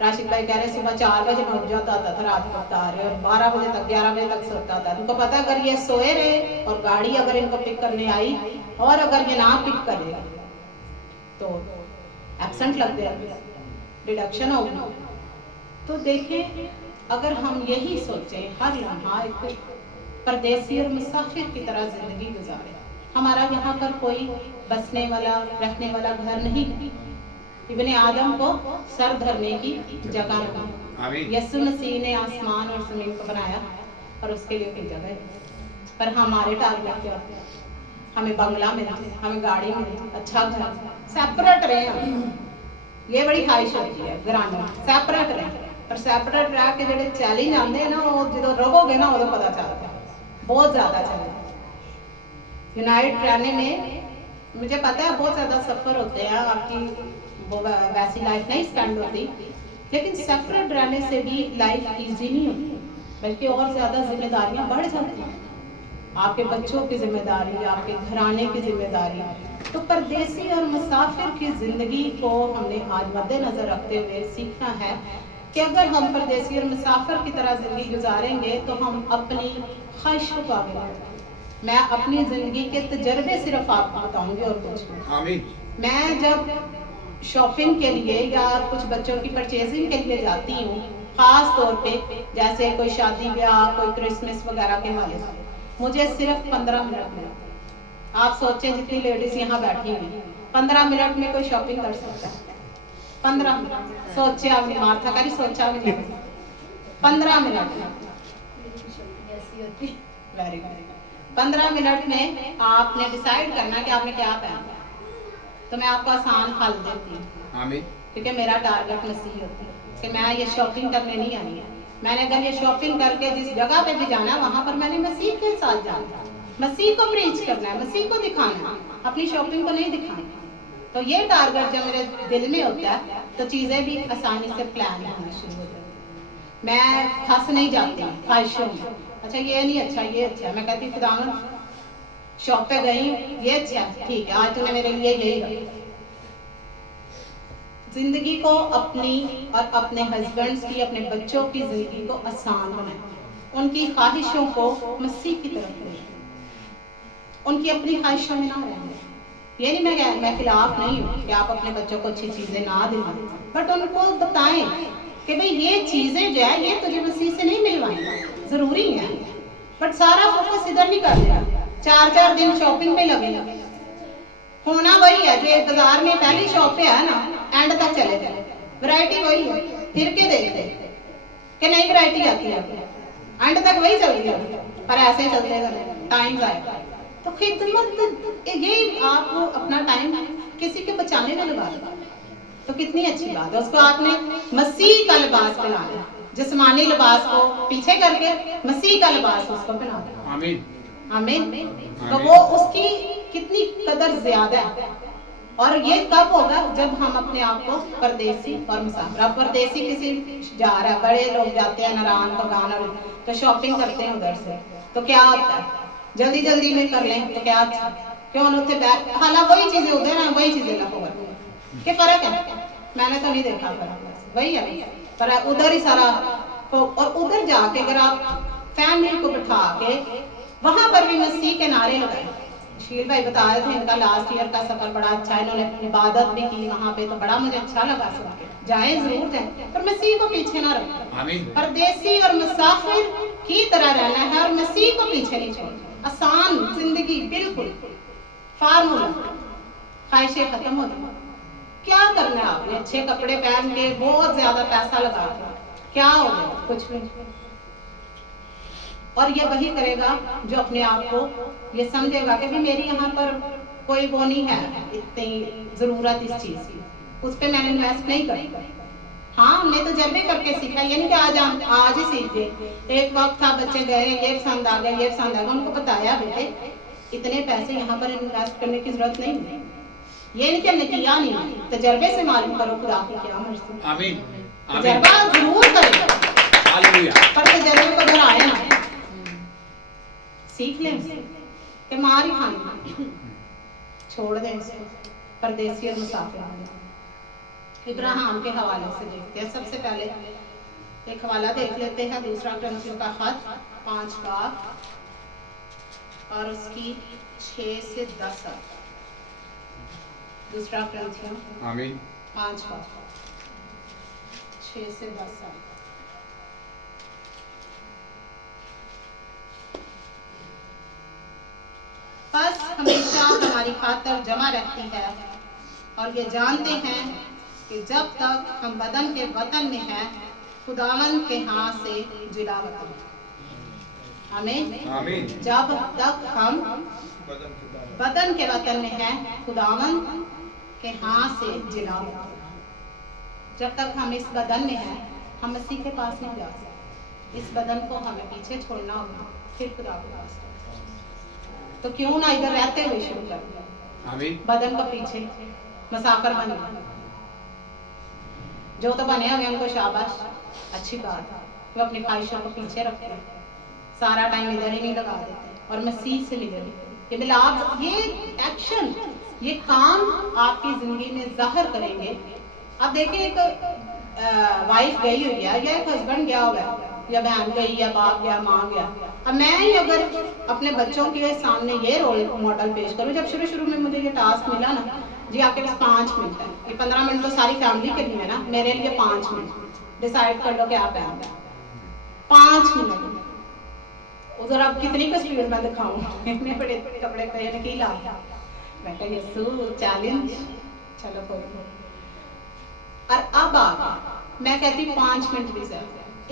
राशिद भाई कह रहे सुबह 4 बजे में उठ जाता था, रात को बता रहे, और 12 बजे तक 11 बजे तक सोता था। उनको पता है अगर ये सोए रहे और गाड़ी अगर इनको पिक करने आई और अगर ये ना पिक करे तो एब्सेंट लग जाएगा, डिडक्शन होगा। तो देखें, अगर हम यही सोचें हर लम्हा एक परदेसी और मुसाफिर की तरह जिंदगी गुजारें, हमारा यहाँ पर कोई बसने वाला रहने वाला घर नहीं, इब्ने आदम को सर धरने की जगह नहीं। यीशु मसीह ने आसमान और ज़मीन को बनाया और उसके लिए कोई जगह है, पर हमारे टारगेट क्या होते हैं? हमें बंगला मिला, हमें गाड़ी मिली, अच्छा घर, सेपरेट रहे हम। ये बड़ी ख्वाहिश होती है घराने सेपरेट रहे, पर सेपरेट रह के जो चैलेंज आते हैं ना, वो जो रहोगे ना उदो पता चलता है, बहुत ज़्यादा चैलेंज। यूनाइट रहने में मुझे पता है बहुत ज़्यादा सफ़र होते हैं, आपकी वो वैसी लाइफ नहीं स्पेंड होती, लेकिन सेपरेट रहने से भी लाइफ इजी नहीं होती, बल्कि और ज़्यादा जिम्मेदारियां बढ़ जाती हैं। आपके बच्चों की जिम्मेदारी, आपके घराने की जिम्मेदारी। तो परदेसी और मुसाफिर की ज़िंदगी को हमने आज मद्देनज़र रखते हुए सीखना है कि अगर हम परदेसी और मुसाफिर की तरह ज़िंदगी गुजारेंगे तो हम अपनी ख्वाहिशों को आगे बढ़ाएंगे। मैं अपनी ज़िंदगी के तजर्बे सिर्फ आपको बताऊंगी और कुछ नहीं। आमीन। मैं जब शॉपिंग के लिए या कुछ बच्चों की परचेजिंग के लिए जाती हूँ, ख़ास तौर पे जैसे कोई शादी ब्याह, कोई क्रिसमस वगैरह के हवाले से, मुझे सिर्फ 15 मिनट मिला। आप सोचें जितनी लेडीज यहाँ बैठी हुई 15 मिनट में कोई शॉपिंग कर सकता है? 15 मिनट सोचे आपने, मार्था करी सोचा भी नहीं, 15 मिनट में। Very good. 15 मिनट में आपने डिसाइड करना कि आपने क्या पहनना। तो मैं आपको आसान हल देती हूँ, आमीन। क्योंकि मेरा टारगेट मसीह होता है कि मैं ये शॉपिंग करने नहीं आई है। मैंने अगर ये शॉपिंग करके जिस जगह पे भी जाना है वहां पर मैंने मसीह के साथ जाना है, मसीह को प्रीच करना है, मसीह को दिखाना है, अपनी शॉपिंग को नहीं दिखाना। तो ये टारगेट जब मेरे दिल में होता है तो चीजें भी आसानी से प्लान होना शुरू हो जाती है। मैं फंस नहीं जाती ख्वाहिशों में, अच्छा ये नहीं अच्छा ये अच्छा, मैं कहती खुदावन शॉप पे गई ये अच्छा ठीक है, आज तूने मेरे लिए यही रखा। जिंदगी को अपनी और अपने हस्बैंड्स की, अपने बच्चों की जिंदगी को आसान बनाए, उनकी ख्वाहिशों को मसीह की तरफ ले, उनकी अपनी ख्वाहिशों में ना रहने। ये नहीं मैं खिलाफ नहीं हूँ कि आप अपने बच्चों को अच्छी चीजें ना दिलाएं, बट उनको बताएं कि भाई ये चीजें जो है ये तुझे मसीह से नहीं मिलवाएंगी, जरूरी है। बट सारा फोकस इधर नहीं कर दिया, 4-4 दिन शॉपिंग में लगे। होना वही है जो बाजार में पहली शॉप पे है ना, एंड तक चले जाए, वैरायटी वही है, फिर के देखते कि नई वैरायटी आती है, एंड तक वही चलती है, पर ऐसे चलते टाइम जाएगा। तो खिदमत ये आप अपना टाइम किसी के बचाने में लगा दो तो कितनी अच्छी बात है। उसको आपने मसीह का लिबास पहनाना, जिस्मानी लिबास को पीछे करके मसीह का लिबास उसको पहना दो। आमीन आमीन। तो वो उसकी कितनी कदर ज्यादा है। और ये कब होगा जब हम अपने आप को परदेसी और मुसाफिर। अब परदेसी किसी जा रहा है, बड़े लोग जाते हैं नारायण का गाना तो शॉपिंग करते हैं उधर से, तो क्या होता है जल्दी जल्दी में कर लें तो क्या अच्छा क्यों उठे बैठ, हालांकि वही चीजें उधर हैं वही चीजें लाहौर के फर्क है, मैंने तो नहीं देखा फर्क, वही है पर उधर ही सारा। और उधर जाके अगर आप फैमिली को बिठा के वहां पर भी मसीह के नारे लगाए। शील भाई बता रहे थे इनका लास्ट ईयर का सफर बड़ा अच्छा है, इन्होंने इबादत भी की वहां पे, तो बड़ा मुझे अच्छा लगा सुन के। जाए जरूर जाए पर मसीह को पीछे ना रखें। परदेसी और मुसाफिर की तरह रहना है और मसीह को पीछे नहीं छोड़ना। आसान जिंदगी, बिल्कुल फार्मूला, ख्वाहिशें खत्म हो जाए। क्या करना है आपने, अच्छे कपड़े पहन के बहुत ज्यादा पैसा लगा के क्या हो गया, कुछ भी। और ये वही करेगा जो अपने आप को ये समझेगा कि भी मेरी यहाँ पर कोई वो नहीं है इतनी जरूरत इस चीज की, उस पर मैंने इन्वेस्ट नहीं करेगा। हाँ हमने तो जब भी करके सीखा, ये नहीं कि आज ही सीख गए। एक वक्त था बच्चे गए ये पसंद आ गया ये पसंद आ गया, उनको बताया बेटे इतने पैसे यहाँ पर इन्वेस्ट करने की जरूरत नहीं है। ये नहीं कि हमने किया नहीं, तजर्बे से मालूम करो खुदा की क्या मर्जी। आमीन। तजर्बा जरूर करें हालेलुया। पर तजर्बे को दोहराए ना, सीख लें कि मार ही खानी, छोड़ दें इसको। परदेसी और मुसाफिर इब्राहिम के हवाले से देखते हैं। सबसे पहले एक हवाला देख लेते हैं, दूसरा क्रंथियों का खत 5 बाब और उसकी 6 से 10। दूसरा क्रंथियों आमीन 5 बाब 6 से 10। बस हमेशा हमारी खातर जमा रहती है और ये जानते हैं कि जब तक हम बदन के वतन में हैं खुदावंद के हाथ से जिला वतन। आमीन। आमीन। जब तक हम बदन के वतन में हैं खुदावंद के हाथ से जिला वतन। जब तक हम इस बदन में हैं हम मसीह के पास नहीं जा सकते। इस बदन को हमें पीछे छोड़ना होगा, फिर खुदा के पास। तो क्यों ना इधर रहते हुए शुरू कर दिया। आमीन। बदन को पीछे मुसाफिर बन गए, जो तो बने हुए उनको शाबाश, अच्छी बात है। वो अपनी ख्वाहिशों को पीछे रखते हैं, सारा टाइम इधर ही नहीं लगा देते और मसीह से मिले। ये मिलाप, ये एक्शन, ये काम आपकी जिंदगी में जाहिर करेंगे। अब देखिए एक वाइफ गई हुई है या एक हस्बैंड गया हुआ है या बहन गई या बाप गया माँ गया। अब मैं ही अगर अपने बच्चों के सामने ये रोल मॉडल पेश करूं, जब शुरू में मुझे ये टास्क मिला ना जी आपके पास 5 मिनट है, ये 15 मिनट तो सारी फैमिली के लिए है ना, मेरे लिए 5 मिनट डिसाइड कर लो कि आप पहनना 5 मिनट। उधर अब कितनी को स्पीड में दिखाऊं इतने बड़े कपड़े पहन के ला मैं कहा यीशु चैलेंज चलो कोई नहीं। और अब आ मैं कहती 5 मिनट भी सर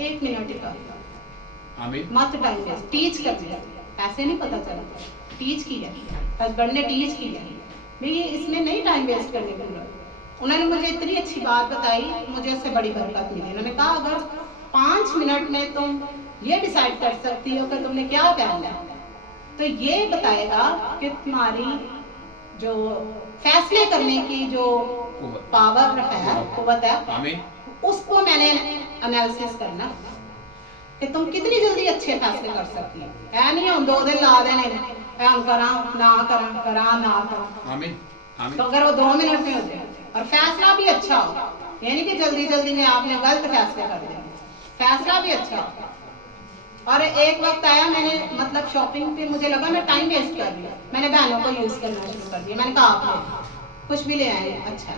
1 मिनट ही कर आमीन मत टाइम वेस्ट टीच कर दिया ऐसे नहीं पता चला टीच किया हस्बैंड ने टीच किया भैया इसमें नहीं टाइम वेस्ट करने पूरा। उन्होंने मुझे इतनी अच्छी बात बताई मुझे उससे बड़ी बरकत मिली। उन्होंने कहा अगर 5 मिनट में तुम ये डिसाइड कर सकती हो कि तुमने क्या करना है तो ये बताएगा कि तुम्हारी जो फैसले करने की जो पावर है कुव्वत है आमीन उसको मैंने एनालिसिस करना कि तुम कितनी जल्दी अच्छे फैसले कर सकती हो। ऐ नहीं हम 2 दिन ला देने ऐ हम करा ना करा आमीन तो अगर वो 2 मिनट में हो जाए और फैसला भी अच्छा हो यानी कि जल्दी जल्दी में आपने गलत फैसले कर दिया फैसला भी अच्छा हो। और एक वक्त आया मैंने मतलब शॉपिंग पे मुझे लगा मैं टाइम वेस्ट कर रही हूँ मैंने बहनों को यूज करना शुरू कर दिया। मैंने कहा आप कुछ भी ले आए अच्छा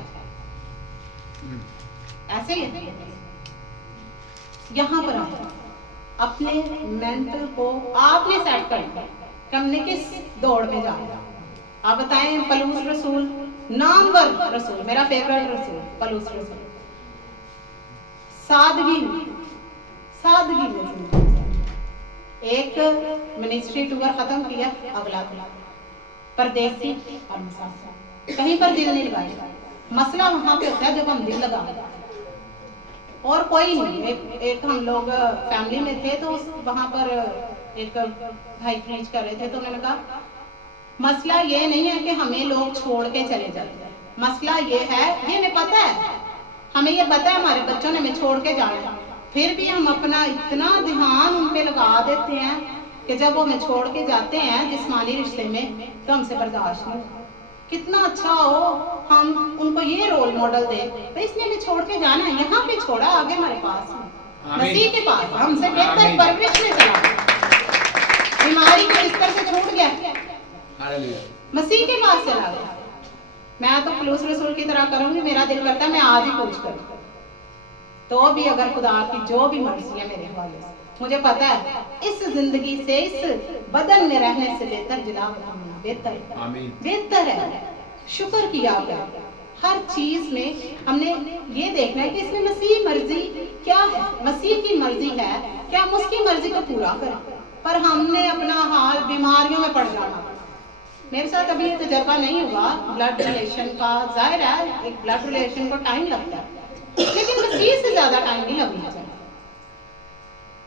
ऐसे ही है। यहाँ पर अपने मेंटल को आपने सेट करना हमने किस दौड़ में जाना। आप बताएं पलूस रसूल नामवर रसूल मेरा फेवरेट रसूल पलूस रसूल सादगी में एक मिनिस्ट्री टूर खत्म किया अगला परदेसी और मुसाफिर कहीं पर दिल नहीं लगाया। मसला वहां पे होता है जब हम दिल लगाते और कोई नहीं। एक हम लोग फैमिली में थे तो वहां पर एक भाई प्रीच कर रहे थे तो उन्होंने कहा मसला ये नहीं है कि हमें लोग छोड़ के चले जाते हैं मसला ये है ये हमें पता है हमें ये पता है हमारे बच्चों ने हमें छोड़ के जाना है फिर भी हम अपना इतना ध्यान उन पे लगा देते हैं कि जब वो हमें छोड़ के जाते हैं जिस्मानी रिश्ते में तो हमसे बर्दाश्त नहीं। कितना अच्छा हो हम उनको ये रोल मॉडल दें तो इसने हमें छोड़ के जाना है यहाँ पे छोड़ा आगे हमारे पास मसीह के पास हमसे बेहतर परवरिश में चला बीमारी के बिस्तर से छूट गया मसीह के पास चला गया। मैं तो पलूस रसूल की तरह करूंगी मेरा दिल करता है मैं आज ही पूछ करूँ तो भी अगर खुदा की जो भी मर्जी है मेरे हवाले से मुझे पता है इस जिंदगी से इस बदन में रहने से बेहतर जिला बेहतर है। शुक्र किया कर हर चीज में हमने ये देखना है कि इसमें मसीह मर्जी क्या है मसीह की मर्जी है क्या हम उसकी मर्जी को पूरा करें। पर हमने अपना हाल बीमारियों में पड़ जाना। मेरे साथ अभी ये तजर्बा नहीं हुआ ब्लड रिलेशन का जाहिर है एक ब्लड रिलेशन को टाइम लगता है लेकिन मसीह से ज्यादा टाइम नहीं लगना चाहिए।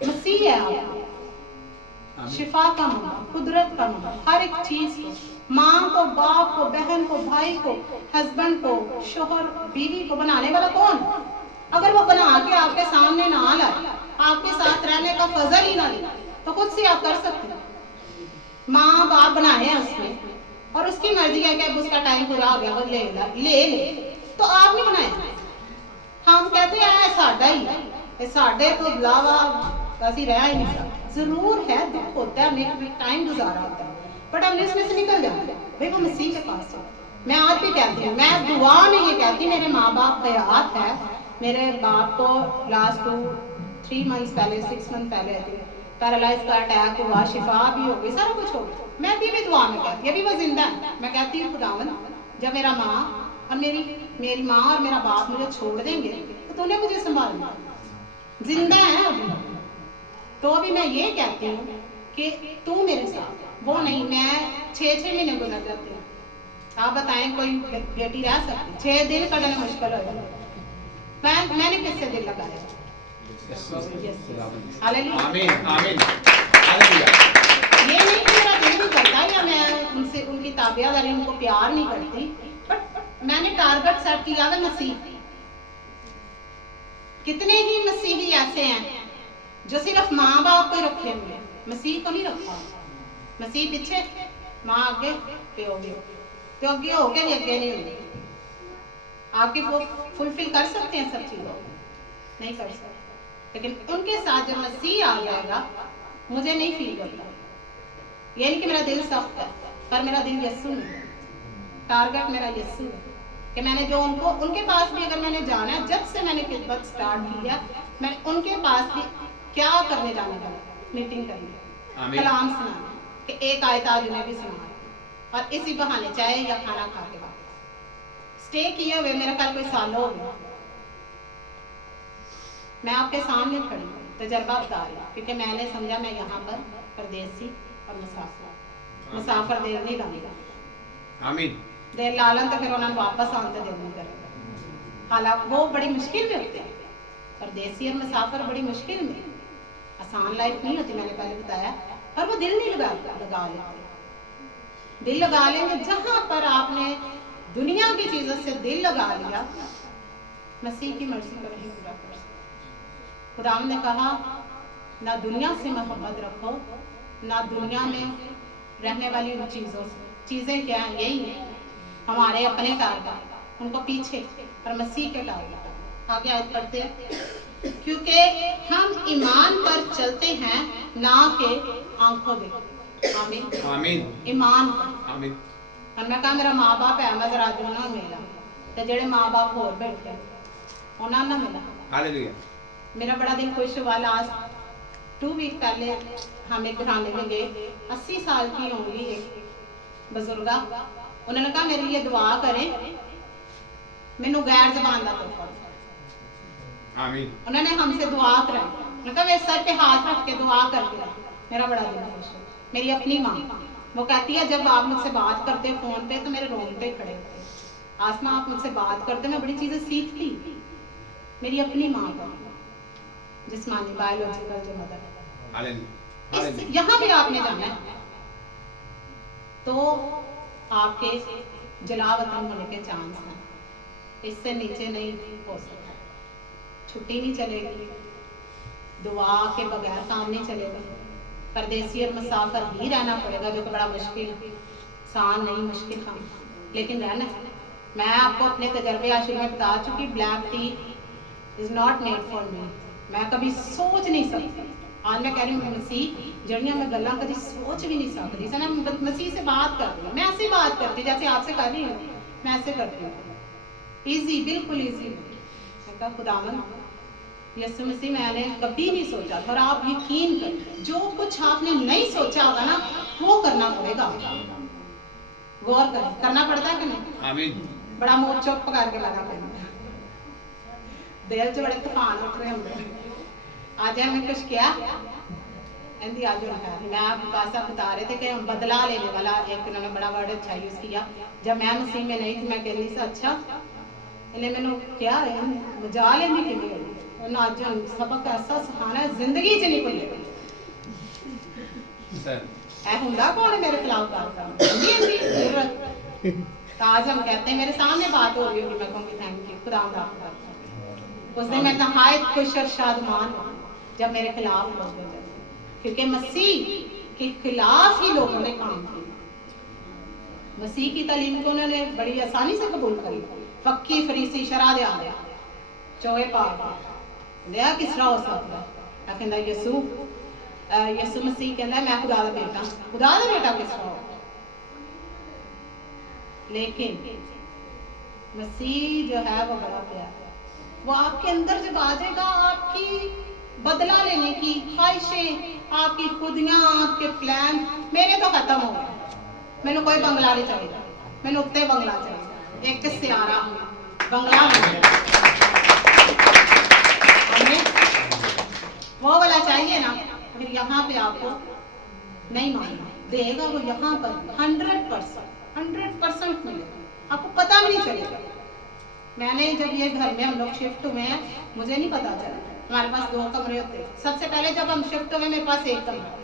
मसीह है आप शिफा का मां कुदरत का मां हर एक चीज को माँ को बाप को बहन को भाई को हस्बैंड को शोहर बीवी को बनाने वाला कौन। अगर वो बना के आपके सामने ना लाए आपके साथ रहने का फजल ही ना ले तो खुद से आप कर सकते हैं। माँ बाप बनाए हैं उसने और उसकी मर्जी है कि अब उसका टाइम पूरा हो गया वो ले तो आप नहीं बनाए। हम कहते हैं साडा ही साडे तो अलावा असि रह ही नहीं सकते। जरूर है दुख होता है हमें टाइम गुजारा होता है बट हमने इसमें से निकल जाना भाई वो मसीह के पास है। मैं आज भी कहती हूँ मैं दुआ में ये कहती मेरे माँ बाप हयात है मेरे बाप को लास्ट 3 मंथ्स पहले 6 मंथ पहले पैरालाइज का अटैक हुआ शिफा भी हो गई सारा कुछ हो गया। मैं भी दुआ में कहती अभी वो जिंदा है। मैं कहती हूँ खुदावन जब मेरा माँ और मेरी माँ और मेरा बाप मुझे छोड़ देंगे तो तूने मुझे संभालना जिंदा है अभी तो अभी मैं ये कहती हूँ कि तू मेरे साथ वो नहीं। मैं 6 महीने गुजर जाते हैं आप बताएं कोई बेटी रह सकती 6 दिन कटना मुश्किल हो जाए। मैंने किससे दिल लगाया ये नहीं कि मेरा दिल नहीं करता या मैं उनसे उनकी ताबियादारी उनको प्यार नहीं करती बट मैंने टारगेट सेट किया है मसीह। कितने ही मसीही ऐसे हैं जो सिर्फ माँ बाप को रखे हुए मसीह को नहीं रखा। मसीह पीछे माँ आगे प्यो आगे होके भी अगे नहीं होगी। आपके वो फुलफिल कर सकते हैं सब चीजों नहीं कर सकते लेकिन उनके साथ जब मसीह आ जाएगा मुझे नहीं फील करता। ये नहीं कि मेरा दिल सख्त है पर मेरा दिल यीशु है। टारगेट मेरा यीशु है कि मैंने जो उनके पास भी अगर मैंने जाना है जब से मैंने खिदमत स्टार्ट किया मैं उनके पास भी क्या करने जाने वाला मीटिंग करनी आमीन। कलाम सुनाना कि एक आयत आज उन्हें भी सुना और इसी बहाने चाय या खाना खा के वापस स्टे किए हुए मेरे ख्याल कोई सालों हो गए। मैं आपके सामने खड़ी हूँ, तजर्बा बता रही हूँ, क्योंकि मैंने समझा मैं यहाँ पर परदेसी और मुसाफिर देर नहीं लगेगा। आमीन। देर लालन तो फिर उन्होंने वापस आने देर नहीं करेगा। हालांकि वो बड़ी मुश्किल में होते हैं, परदेसी और मुसाफिर बड़ी मुश्किल में, आसान लाइफ नहीं होती, मैंने पहले बताया। और वो दिल नहीं लगा लेते। दिल लगा लेंगे जहां पर आपने दुनिया की चीजों से दिल लगा लिया, मसीह की मर्जी को नहीं पूरा कर सकते। खुदाम ने कहा ना दुनिया से मोहब्बत रखो, ना दुनिया में रहने वाली उन चीजों से। चीजें क्या हैं? यही है हमारे अपने कारोबार, उनको पीछे, और मसीह के कारोबार। आगे आयत पढ़ते हैं, क्योंकि हम ईमान पर चलते हैं ना के आंखों देख। आमीन आमीन। ईमान आमीन। और मैं कहा मेरा माँ बाप है, मैं जरा जो ना मिला तो जेड़े माँ बाप होर बैठे उन्होंने ना मिला। हालेलुया। मेरा बड़ा दिल खुश हुआ। लास्ट 2 वीक पहले हम एक घराने में गए, 80 साल की होंगी एक बुजुर्गा। उन्होंने कहा मेरे लिए दुआ करें, मैनू गैर जबान का तोहफा। आमीन। उन्होंने हमसे दुआ कराई, उन्होंने कहा मेरे सर पे हाथ रख के दुआ करके। मेरा बड़ा दिल खुश हुआ। मेरी अपनी माँ, वो कहती है जब आप मुझसे बात करते फोन पे तो मेरे रोंगटे खड़े होते। आसमा आप मुझसे बात करते मैं बड़ी चीजें सीखती। मेरी अपनी माँ का जिस्मानी बायोलॉजिकल जो मदर है। हालेलुया। यहाँ भी आपने जाना है तो आपके जलावतन होने के चांस हैं, इससे नीचे नहीं हो सकता। छुट्टी नहीं चलेगी, दुआ के बगैर काम नहीं चलेगा। परदेसी और मुसाफिर भी रहना पड़ेगा, जो कि बड़ा मुश्किल, आसान नहीं, मुश्किल काम, लेकिन रहना है। मैं आपको अपने तजर्बे आज शुरू में बता चुकी, black T is not made for me. मैं कभी सोच नहीं सकती, आज मैं कह रही हूँ मसीह जड़ियाँ मैं गल्ला कभी सोच भी नहीं सकती। जैसे मैं मसीह से बात कर रही हूँ, मैं ऐसे बात करती जैसे आपसे कर रही हूँ, मैं ऐसे करती हूँ, ईजी, बिल्कुल ईजी। मैं कहा खुदावन यीशु मसीह मैंने कभी नहीं सोचा था, और आप यकीन करें जो कुछ आपने नहीं सोचा होगा ना वो करना पड़ेगा। गौर करें, करना पड़ता है कि नहीं? आमीन। बड़ा मुंह चुप करके लगा पड़ता दिल च बड़े तूफान उठ रहे होंगे। आज हमें कुछ किया इंदी आज मैं आपके पास आप बता रहे थे कि हम बदला लेने वाला, एक उन्होंने बड़ा वर्ड अच्छा यूज किया। जब मैं मसीह में नहीं थी मैं कहती से अच्छा इन्हें मैंने क्या मजा लेनी कि नहीं, अज सबक ऐसा सिखाना है जिंदगी च नहीं भुलेगा। ऐ हुंदा कौन है मेरे खिलाफ बात करना? आज हम कहते हैं मेरे सामने बात हो रही होगी, मैं कहूँगी थैंक यू खुदा हाफिज़। उस दिन मैं नहायत खुश और शादमान हूँ जब मेरे खिलाफ लोग हो जाते, क्योंकि मसीह के खिलाफ ही लोगों ने काम किया। मसीह की तालीम को उन्होंने बड़ी आसानी से कबूल करी। फक्की फरीसी शरा दे आ गया चोए पाप लिया किस तरह हो सकता है? कहता यसू मसीह कहता मैं खुदा दा बेटा, खुदा दा बेटा किस तरह हो? लेकिन मसीह जो है वो बड़ा प्यारा है। वो आपके अंदर जब आ जाएगा, आपकी बदला लेने की ख्वाहिशें, आपकी खुदियां, आपके प्लान मेरे तो खत्म हो गए। मैंने कोई बंगला नहीं चाहिए, मैंने उत्ते बंगला चाहिए, एक सियारा बंगला वो वाला चाहिए ना। फिर यहाँ पे आपको नहीं मानना देगा, वो यहाँ पर 100% मिलेगा, आपको पता भी नहीं चलेगा। मैंने जब ये घर में हम लोग शिफ्ट हुए हैं, मुझे नहीं पता चला, हमारे पास 2 कमरे होते। सबसे पहले जब हम शिफ्ट हुए मेरे पास 1 कमरा,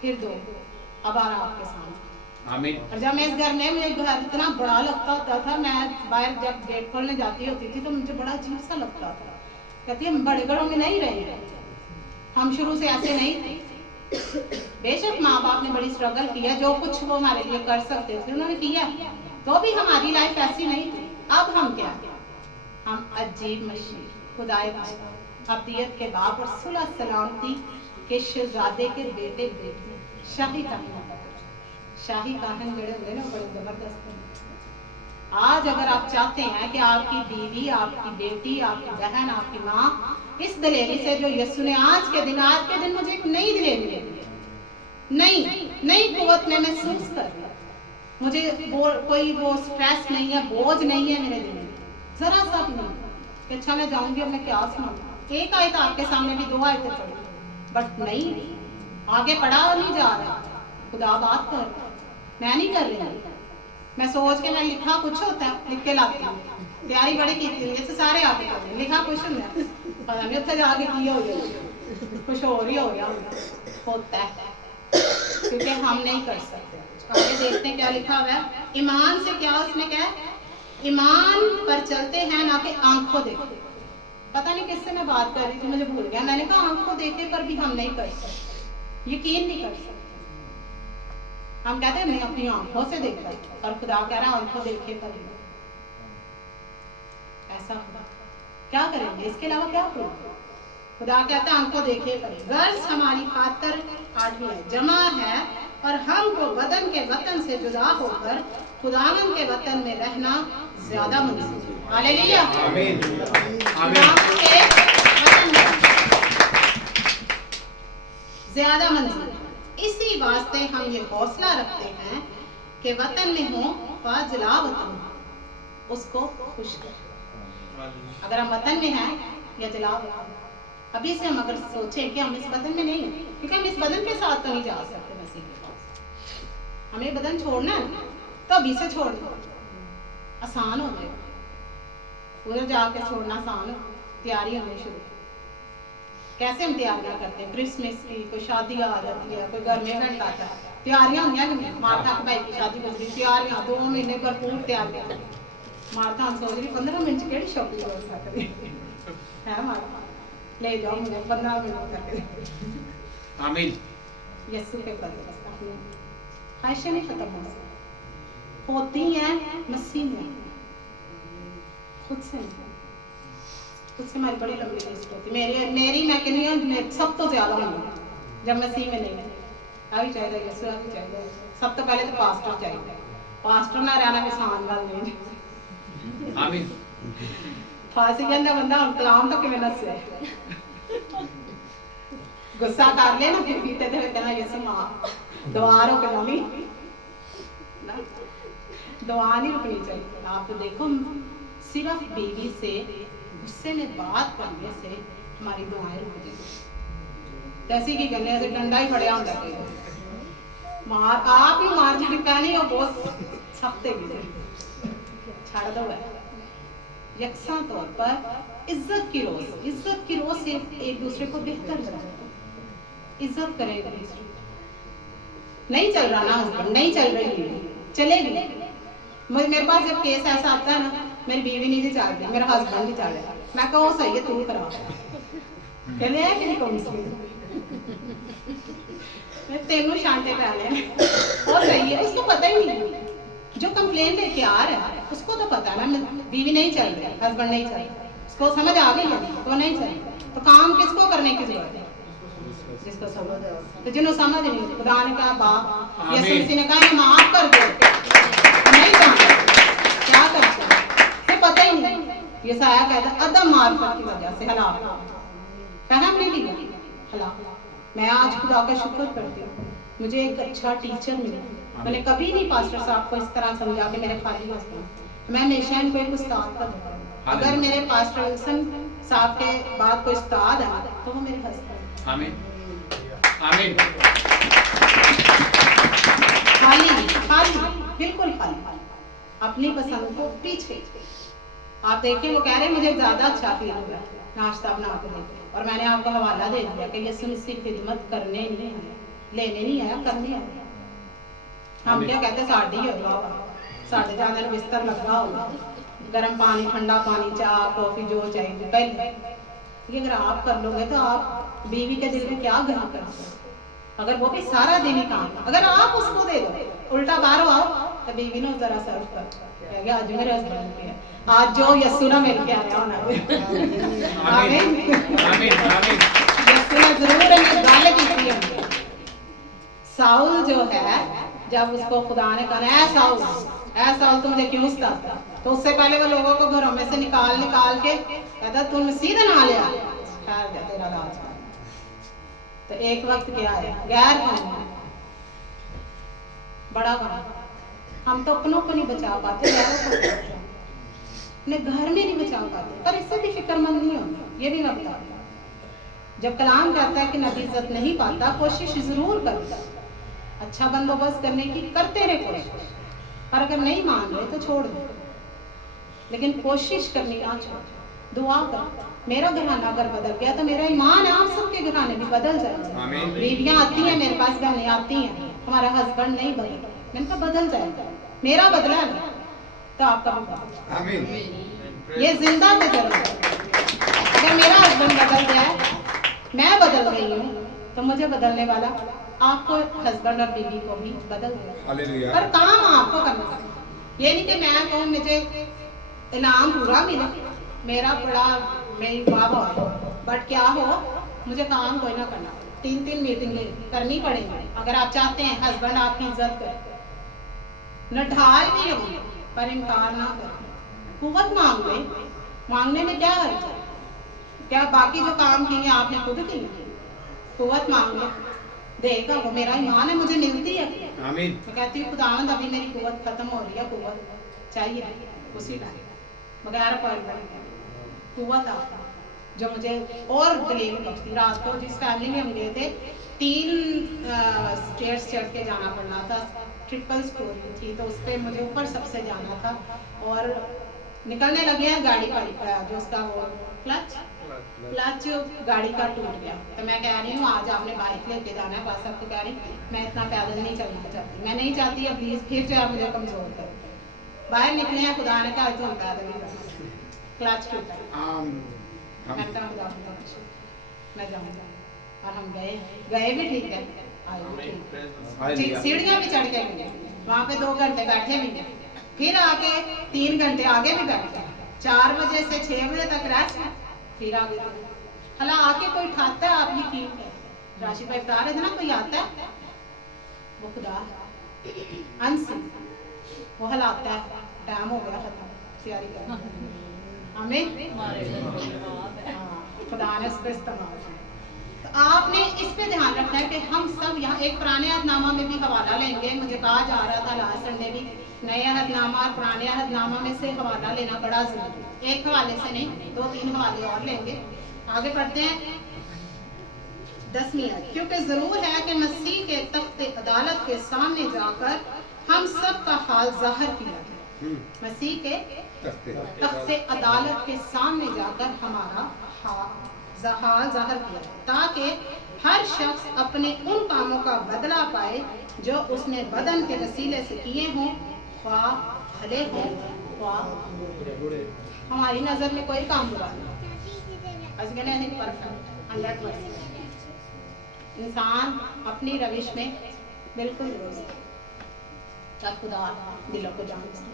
फिर 2, अब आ रहा आपके सामने। आमीन। और जब मैं इस घर में, मुझे घर इतना बड़ा लगता होता था, मैं बाहर जब गेट खोलने जाती होती थी तो मुझे बड़ा अजीब सा लगता था। कहती हम बड़े घरों में नहीं रहे, हम शुरू से ऐसे नहीं थे। बेशक माँ बाप ने बड़ी स्ट्रगल किया, जो कुछ वो हमारे लिए कर सकते थे उन्होंने किया, तो भी हमारी लाइफ ऐसी नहीं थी। अब हम क्या, हम अजीब मशीन खुदाए अब्दियत के बाप और सुलह सलामती के शहजादे के बेटे बेटे शाही काहन जड़े हुए ना बड़े जबरदस्त हैं। आज अगर आप चाहते हैं कि आपकी बीवी, आपकी बेटी, आपकी बहन, आपकी माँ इस दिलेरी से जो यीशु ने आज के दिन मुझे एक नई दिलेरी दे दी, नई कुव्वत में महसूस कर रही हूँ। मुझे कोई वो स्ट्रेस नहीं है, बोझ नहीं है मेरे दिल में, जरा सा भी नहीं कि अच्छा मैं जाऊंगी अब मैं क्या सुनाऊंगा। एक आयत आपके सामने भी 2 आयतें पढ़ी, बट नहीं, आगे पढ़ा नहीं जा रहा। खुदा बात कर, मैं नहीं कर रही। मैं सोच के मैं लिखा कुछ होता है, लिख के लाती हूँ, तैयारी बड़ी की थी, जैसे सारे आगे कर रहे, लिखा कुछ होता है, पता नहीं उत्थे जाके की हो गया, कुछ और ही हो गया होता है, क्योंकि हम नहीं कर सकते। आगे देखते हैं क्या लिखा हुआ है। ईमान से क्या उसने कहा, ईमान पर चलते हैं ना कि आंखों देखे। पता नहीं किससे मैं बात कर रही थी, मुझे भूल गया। मैंने कहा आंखों देखे पर भी हम नहीं कर सकते, यकीन नहीं कर सकते। हम कहते हैं नहीं अपनी आंखों से देखा, और खुदा कह रहा है आंखों देखे पर भी। ऐसा खुदा क्या करेंगे, इसके अलावा क्या करेंगे? खुदा कहता है आंखों देखे पर। गर्ज हमारी खातर 8वीं है जमा है, और हमको बदन के वतन से जुदा होकर खुदावन के वतन में रहना ज्यादा मंजूर है। हालेलुया, आमीन, खुदावन के वतन में ज्यादा मंजूर है। इसी वास्ते हम ये हौसला रखते हैं कि वतन में हो फाजला वतन हो, उसको खुश कर। अगर हम वतन में हैं या जला वतन, अभी से हम अगर सोचें कि हम इस बदन में नहीं हैं, क्योंकि हम इस बदन के साथ तो नहीं जा सकते मसीह के पास, हमें बदन छोड़ना है तो अभी से छोड़ दो, आसान हो जाएगा। उधर जाके छोड़ना आसान हो, तैयारी होनी शुरू। कैसे हम तैयारियां करते हैं क्रिसमस की, कोई शादी आ जाती है, कोई घर में इवेंट आता है, तैयारियां होंगी कि मार्था के भाई की शादी गुजरी, तैयारियां 2 महीने भरपूर तैयारियां। मार्था हम सोच रही 15 मिनट केड़ी शॉपिंग कर सकते है मार्था, ले जाओ मुझे 15 मिनट करके। आमीन। यीशु के बदले अपनी ख्वाहिशें नहीं खत्म हो सकती, होती हैं मसीह में, खुद से हमारी बड़ी लंबी लिस्ट होती। मेरी मैं कहनी हूँ सब तो ज्यादा होगी जब मसीह में नहीं है। अभी चाहिए यीशु, अभी चाहिए। सब तो पहले तो पास्टर चाहिए, पास्टर ना रहना भी आसान गल नहीं। आमीन। फांसी कहता बंदा हम कलाम तो किवें नसे गुस्सा कर ले ना, फिर पीते थे कहना यीशु माफ, दुआ रोक लो, दुआ नहीं रुकनी चाहिए। आप तो देखो सिर्फ बीवी से गुस्से में बात करने से हमारी दुआएं रुक जाती। जैसे कि कहने से डंडा ही फड़िया होता है, मार आप ही मार जी पैनी हो बहुत सख्त है, छाड़ दो। यकसा तौर पर इज्जत की रोज से एक दूसरे को बेहतर बनाए, इज्जत करें एक दूसरे। नहीं चल रहा ना हस्बैंड, नहीं चल रही, चलेगी। मेरे पास जब केस ऐसा आता है ना, मेरी बीवी नहीं चल रही, मेरा हस्बैंड नहीं चल रहा, मैं कहो सही है तू करा, कहने है कि नहीं कौन तेनों शांते पै ले और सही है। उसको पता ही नहीं, जो कंप्लेन लेके आ रहा है उसको तो पता है ना बीवी नहीं चल रही, हस्बैंड नहीं चल रहा, उसको समझ आ गई है तो नहीं चल रहा। तो काम किसको करने की जरूरत है, जिसको समझ। तो जिन्हों समझ नहीं, खुदा ने कहा बाप, यीशु मसीह ने कहा माफ कर दो, नहीं जानते क्या करते हैं, पता ही नहीं। ये साया कहता अदम मार्फत की वजह से हलाक, फहम नहीं लिया हलाक। मैं आज खुदा का शुक्र करती हूँ, मुझे एक अच्छा टीचर मिला। मैंने कभी नहीं पास्टर साहब को इस तरह समझा के मेरे खाली हस्बैंड, मैं हमेशा इनको एक उस्ताद का दूंगा। अगर मेरे पास्टर विल्सन साहब के बाद कोई उस्ताद है तो वो मेरे हस्बैंड। आमीन, आमीन। खाली बिल्कुल खाली, अपनी पसंद को पीछे। आप देखें वो कह रहे मुझे ज्यादा अच्छा फील हो रहा है नाश्ता बना के देते, और मैंने आपको हवाला दे दिया कि यीशु मसीह खिदमत करने नहीं आया, लेने नहीं आया, करने आया। हम क्या कहते साड़ी होगा, साढ़े जाने बिस्तर लगा होगा, गर्म पानी, ठंडा पानी, चाय कॉफी जो चाहिए पहले। ये अगर आप कर लोगे तो आप बीवी के दिल में क्या ग्रह करते, अगर वो भी सारा दिन ही काम, अगर आप उसको दे दो उल्टा बाहर आओ तो बीवी ने जरा सर्व कर आज मेरे हस्बैंड के आज जो यीशु ने मिल के आया होना। आमीन, आमीन, आमीन। यीशु ने जरूर एक गल की थी। साउल जो है, जब उसको खुदा ने कहा ऐ साउल तुम मुझे क्यों सताता, तो उससे पहले वो लोगों को घरों में से निकाल के कहता तू मसीह ना लिया, खैर तेरा राज। तो एक वक्त क्या है, गैर कौम बड़ा काम। हम तो अपनों को नहीं बचा पाते, गैरों को बचाते हैं। अपने घर में नहीं बचा पाते, पर इससे भी फिक्रमंद नहीं होता। ये भी मैं बता दूं, जब कलाम कहता है कि नबी इज्जत नहीं पाता, कोशिश जरूर करता, अच्छा बंदोबस्त करने की करते रहे कोशिश, पर अगर नहीं मान रहे तो छोड़ दो, लेकिन कोशिश करनी ना छोड़। दुआ कर, मेरा घराना अगर बदल गया तो मेरा ईमान है आप सबके घराने भी बदल जाएगा। बीवियां आती हैं मेरे पास, बहनें आती हैं, हमारा हस्बैंड नहीं बदल, मैंने कहा बदल जाएगा, मेरा बदला है तो आपका भी बदला। आमीन। ये जिंदा तजर्बा है। अगर मेरा हस्बैंड बदल गया है, मैं बदल गई हूँ, तो मुझे बदलने वाला आपको हस्बैंड और बीवी को भी बदल गया। हालेलुया। पर काम आपको करना है। ये नहीं कि मैं कहूँ मुझे इनाम पूरा मिले, मेरा बड़ा मेरी वाह हो, बट क्या हो, मुझे काम कोई ना करना। 3-3 मीटिंगें करनी पड़ेंगी अगर आप चाहते हैं हस्बैंड आपकी इज्जत करे। न ढाल भी हो, पर इनकार ना करें। कुव्वत मांग ले, मांगने में क्या है? क्या बाकी जो काम किए आपने खुद किए? कुव्वत मांग ले, देगा वो। मेरा ईमान है, मुझे मिलती है। आमीन। मैं कहती हूँ खुदावंद अभी मेरी कुव्वत खत्म हो रही है, कुव्वत चाहिए उसी टाइम बगैर अपॉइंटमेंट कुव्वत आता जो मुझे और दलील बख्शती। रात को जिस फैमिली में हम गए थे, 3 स्टेयर्स चढ़ के जाना पड़ना था, ट्रिपल स्टोरी थी, तो उस पर मुझे ऊपर सबसे जाना था और निकलने लगे हैं गाड़ी पर, जो उसका वो क्लच गाड़ी का टूट गया। तो मैं कह रही हूँ आज आपने बाइक लेके जाना है, बस अब तो कह रही मैं इतना पैदल नहीं चलना चाहती, मैं नहीं चाहती अब प्लीज फिर जो आप मुझे कमजोर कर। बाहर निकले हैं, खुदा ने कहा तो हम पैदल ही करना, क्लच टूटा, मैं तो मैं जाऊँगा। और हम गए भी ठीक है, आए भी ठीक है, सीढ़ियाँ भी चढ़ के गए, वहाँ पे 2 घंटे बैठे भी, फिर आके 3 घंटे आगे भी बैठे, 4 बजे से 6 बजे तक रेस्ट, फिर आगे हला आके कोई उठाता है, आप यकीन है राशि भाई बता रहे थे ना, कोई आता है वो खुदा अंश, वो हलाता है, टाइम हो गया खत्म, तैयारी करना। हमें खुदा ने इस पे इस्तेमाल, तो आपने इस पे ध्यान रखना है कि हम सब यहाँ एक पुराने अहदनामा में भी हवाला लेंगे। मुझे कहा जा रहा था लास्ट संडे भी, नए अहदनामा और पुराने अहदनामा में से हवाला लेना बड़ा जरूरी है। एक हवाले से नहीं, 2-3 हवाले और लेंगे। आगे बढ़ते हैं 10वीं आयत। क्योंकि जरूर है कि मसीह के तख्ते अदालत के सामने जाकर हम सब का हाल जाहिर किया जाए। मसीह के तख्ते अदालत के सामने जाकर हमारा हाल जाहिर किया जाए, ताकि हर शख्स अपने उन कामों का बदला पाए जो उसने बदन के वसीले से किए हों, ख्वाह भले हों ख्वाह बुरे। हमारी नजर में कोई काम बुरा नहीं, इंसान अपनी रविश में बिल्कुल दुरुस्त है। खुदा दिलों को जानता है,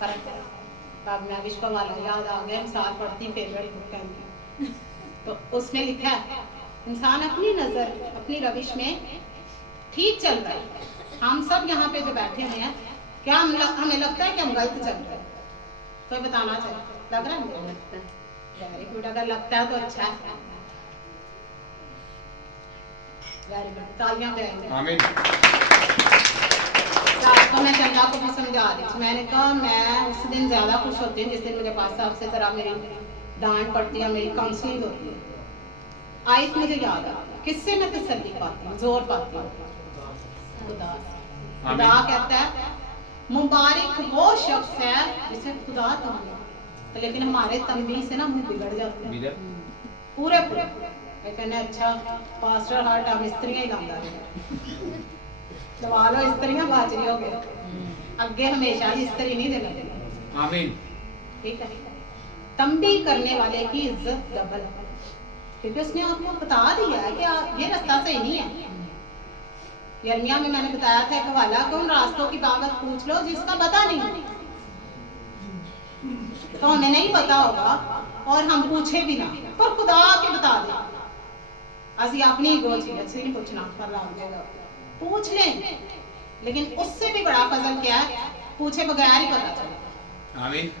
फर्क है। अब मैं विश्व वाला याद आ गया, इंसान पढ़ती फेवरेट बुक है, तो उसमें लिखा है इंसान अपनी नजर अपनी रविश में ठीक चल रहा है। हम सब यहाँ पे जो बैठे हुए हैं, क्या हमें लगता है कि हम गलत चल रहे हैं? कोई बताना चाहिए, लग रहा है मुझे लगता है। वेरी गुड, अगर लगता है तो अच्छा है, वेरी गुड, तालियां देंगे। आमीन। रात को मैं चंदा को भी समझा रही थी, मैंने कहा मैं उस दिन ज्यादा खुश होती हूँ जिस दिन मुझे पास साहब से जरा मेरी डांट पड़ती है, मेरी काउंसलिंग होती है। आयत मुझे याद आ, किससे मैं तसल्ली पाती हूँ, जोर पाती हूँ? खुदा। खुदा कहता है मुबारक वो शख्स है जिसे खुदा ताने, तो लेकिन हमारे तंबी से ना मुंह बिगड़ जाते हैं पूरे पूरे। कहने अच्छा पास्टर हर टाइम स्त्रियां ही लांदा है, दवा लो स्त्रियां बाज रही हो गए, अगे हमेशा स्त्री नहीं देना। आमीन। ठीक है, तंबी करने वाले की इज्जत डबल है, क्योंकि उसने आपको बता दिया है कि ये रास्ता सही नहीं है। यर्मिया में मैंने बताया था एक हवाला कि उन रास्तों की बाबत पूछ लो जिसका पता नहीं, तो हमें नहीं पता होगा और हम पूछे भी ना, पर खुदा के बता दे। असि अपनी गो चीज अच्छी नहीं पूछना, पर पूछ लें, लेकिन उससे भी बड़ा फजल क्या है, पूछे बगैर ही पता चले। आमीन।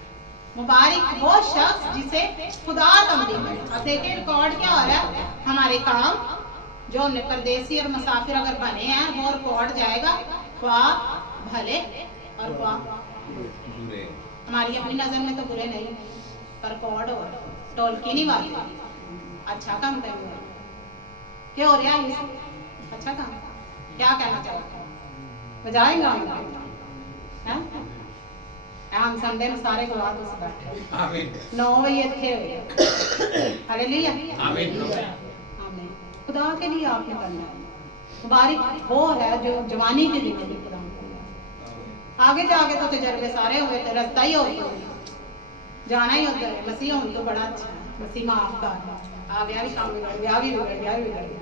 मुबारक वो शख्स जिसे खुदा तंबी करे। अब देखिए रिकॉर्ड क्या हो रहा है, हमारे काम जो हमने परदेसी और मुसाफिर अगर बने हैं वो रिकॉर्ड जाएगा ख्वाह भले और क्या बुरे हमारी अपनी नजर में तो बुरे नहीं, पर कौड़ हो टोलकी नहीं वाली अच्छा काम करेंगे। क्या हो रहा है ये? अच्छा काम क्या कहना चाहोगे? बजाएंगे हम संडे में सारे गवाह उस बैठे आमीन 9 बजे थे हालेलुया आमीन आमीन। खुदा के लिए आपने करना है, मुबारक वो है जो जवानी के दिन में खुदा ने करना। आगे जाके तो तजर्बे सारे हुए थे, रास्ता ही होता जाना ही होता है। मसीह होने तो बड़ा अच्छा है, मसीह माफ कर आ गया भी काम बिगड़ गया भी बिगड़ गया भी बिगड़ गया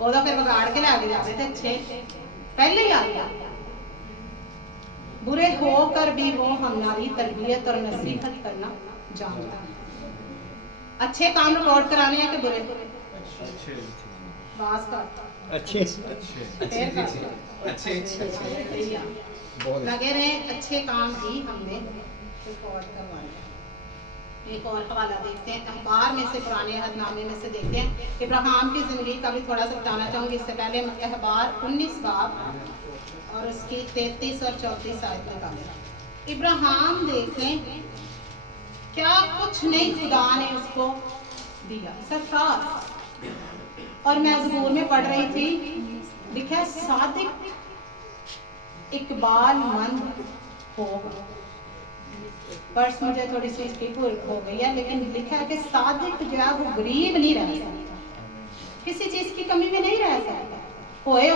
ओदा फिर बिगाड़ के ले जाते थे अच्छे पहले ही आ गया। बुरे होकर भी वो हमारी तरबियत और नसीहत करना जानता है। अच्छे काम रिकॉर्ड कराने हैं कि बुरे? बास का अच्छे लगे रहे अच्छे काम ही हमने रिकॉर्ड करवाने हैं। एक और हवाला देखते हैं अखबार में से, पुराने अहदनामे में से देखते हैं। इब्राहिम की जिंदगी का भी थोड़ा सा बताना चाहूंगी। इससे पहले अखबार 19 बाब और उसकी 33 और 34 आयत निकालें। इब्राहिम देखें क्या कुछ नहीं खुदा ने उसको दिया सरकार। और मैं ज़बूर में पढ़ रही थी, लिखा सादिक इकबाल मंद हो। पर्स मुझे थोड़ी सी स्किप हो गई है, लेकिन लिखा है कि सादिक जो है वो गरीब नहीं रह सकता, किसी चीज की कमी में नहीं रह सकता। होए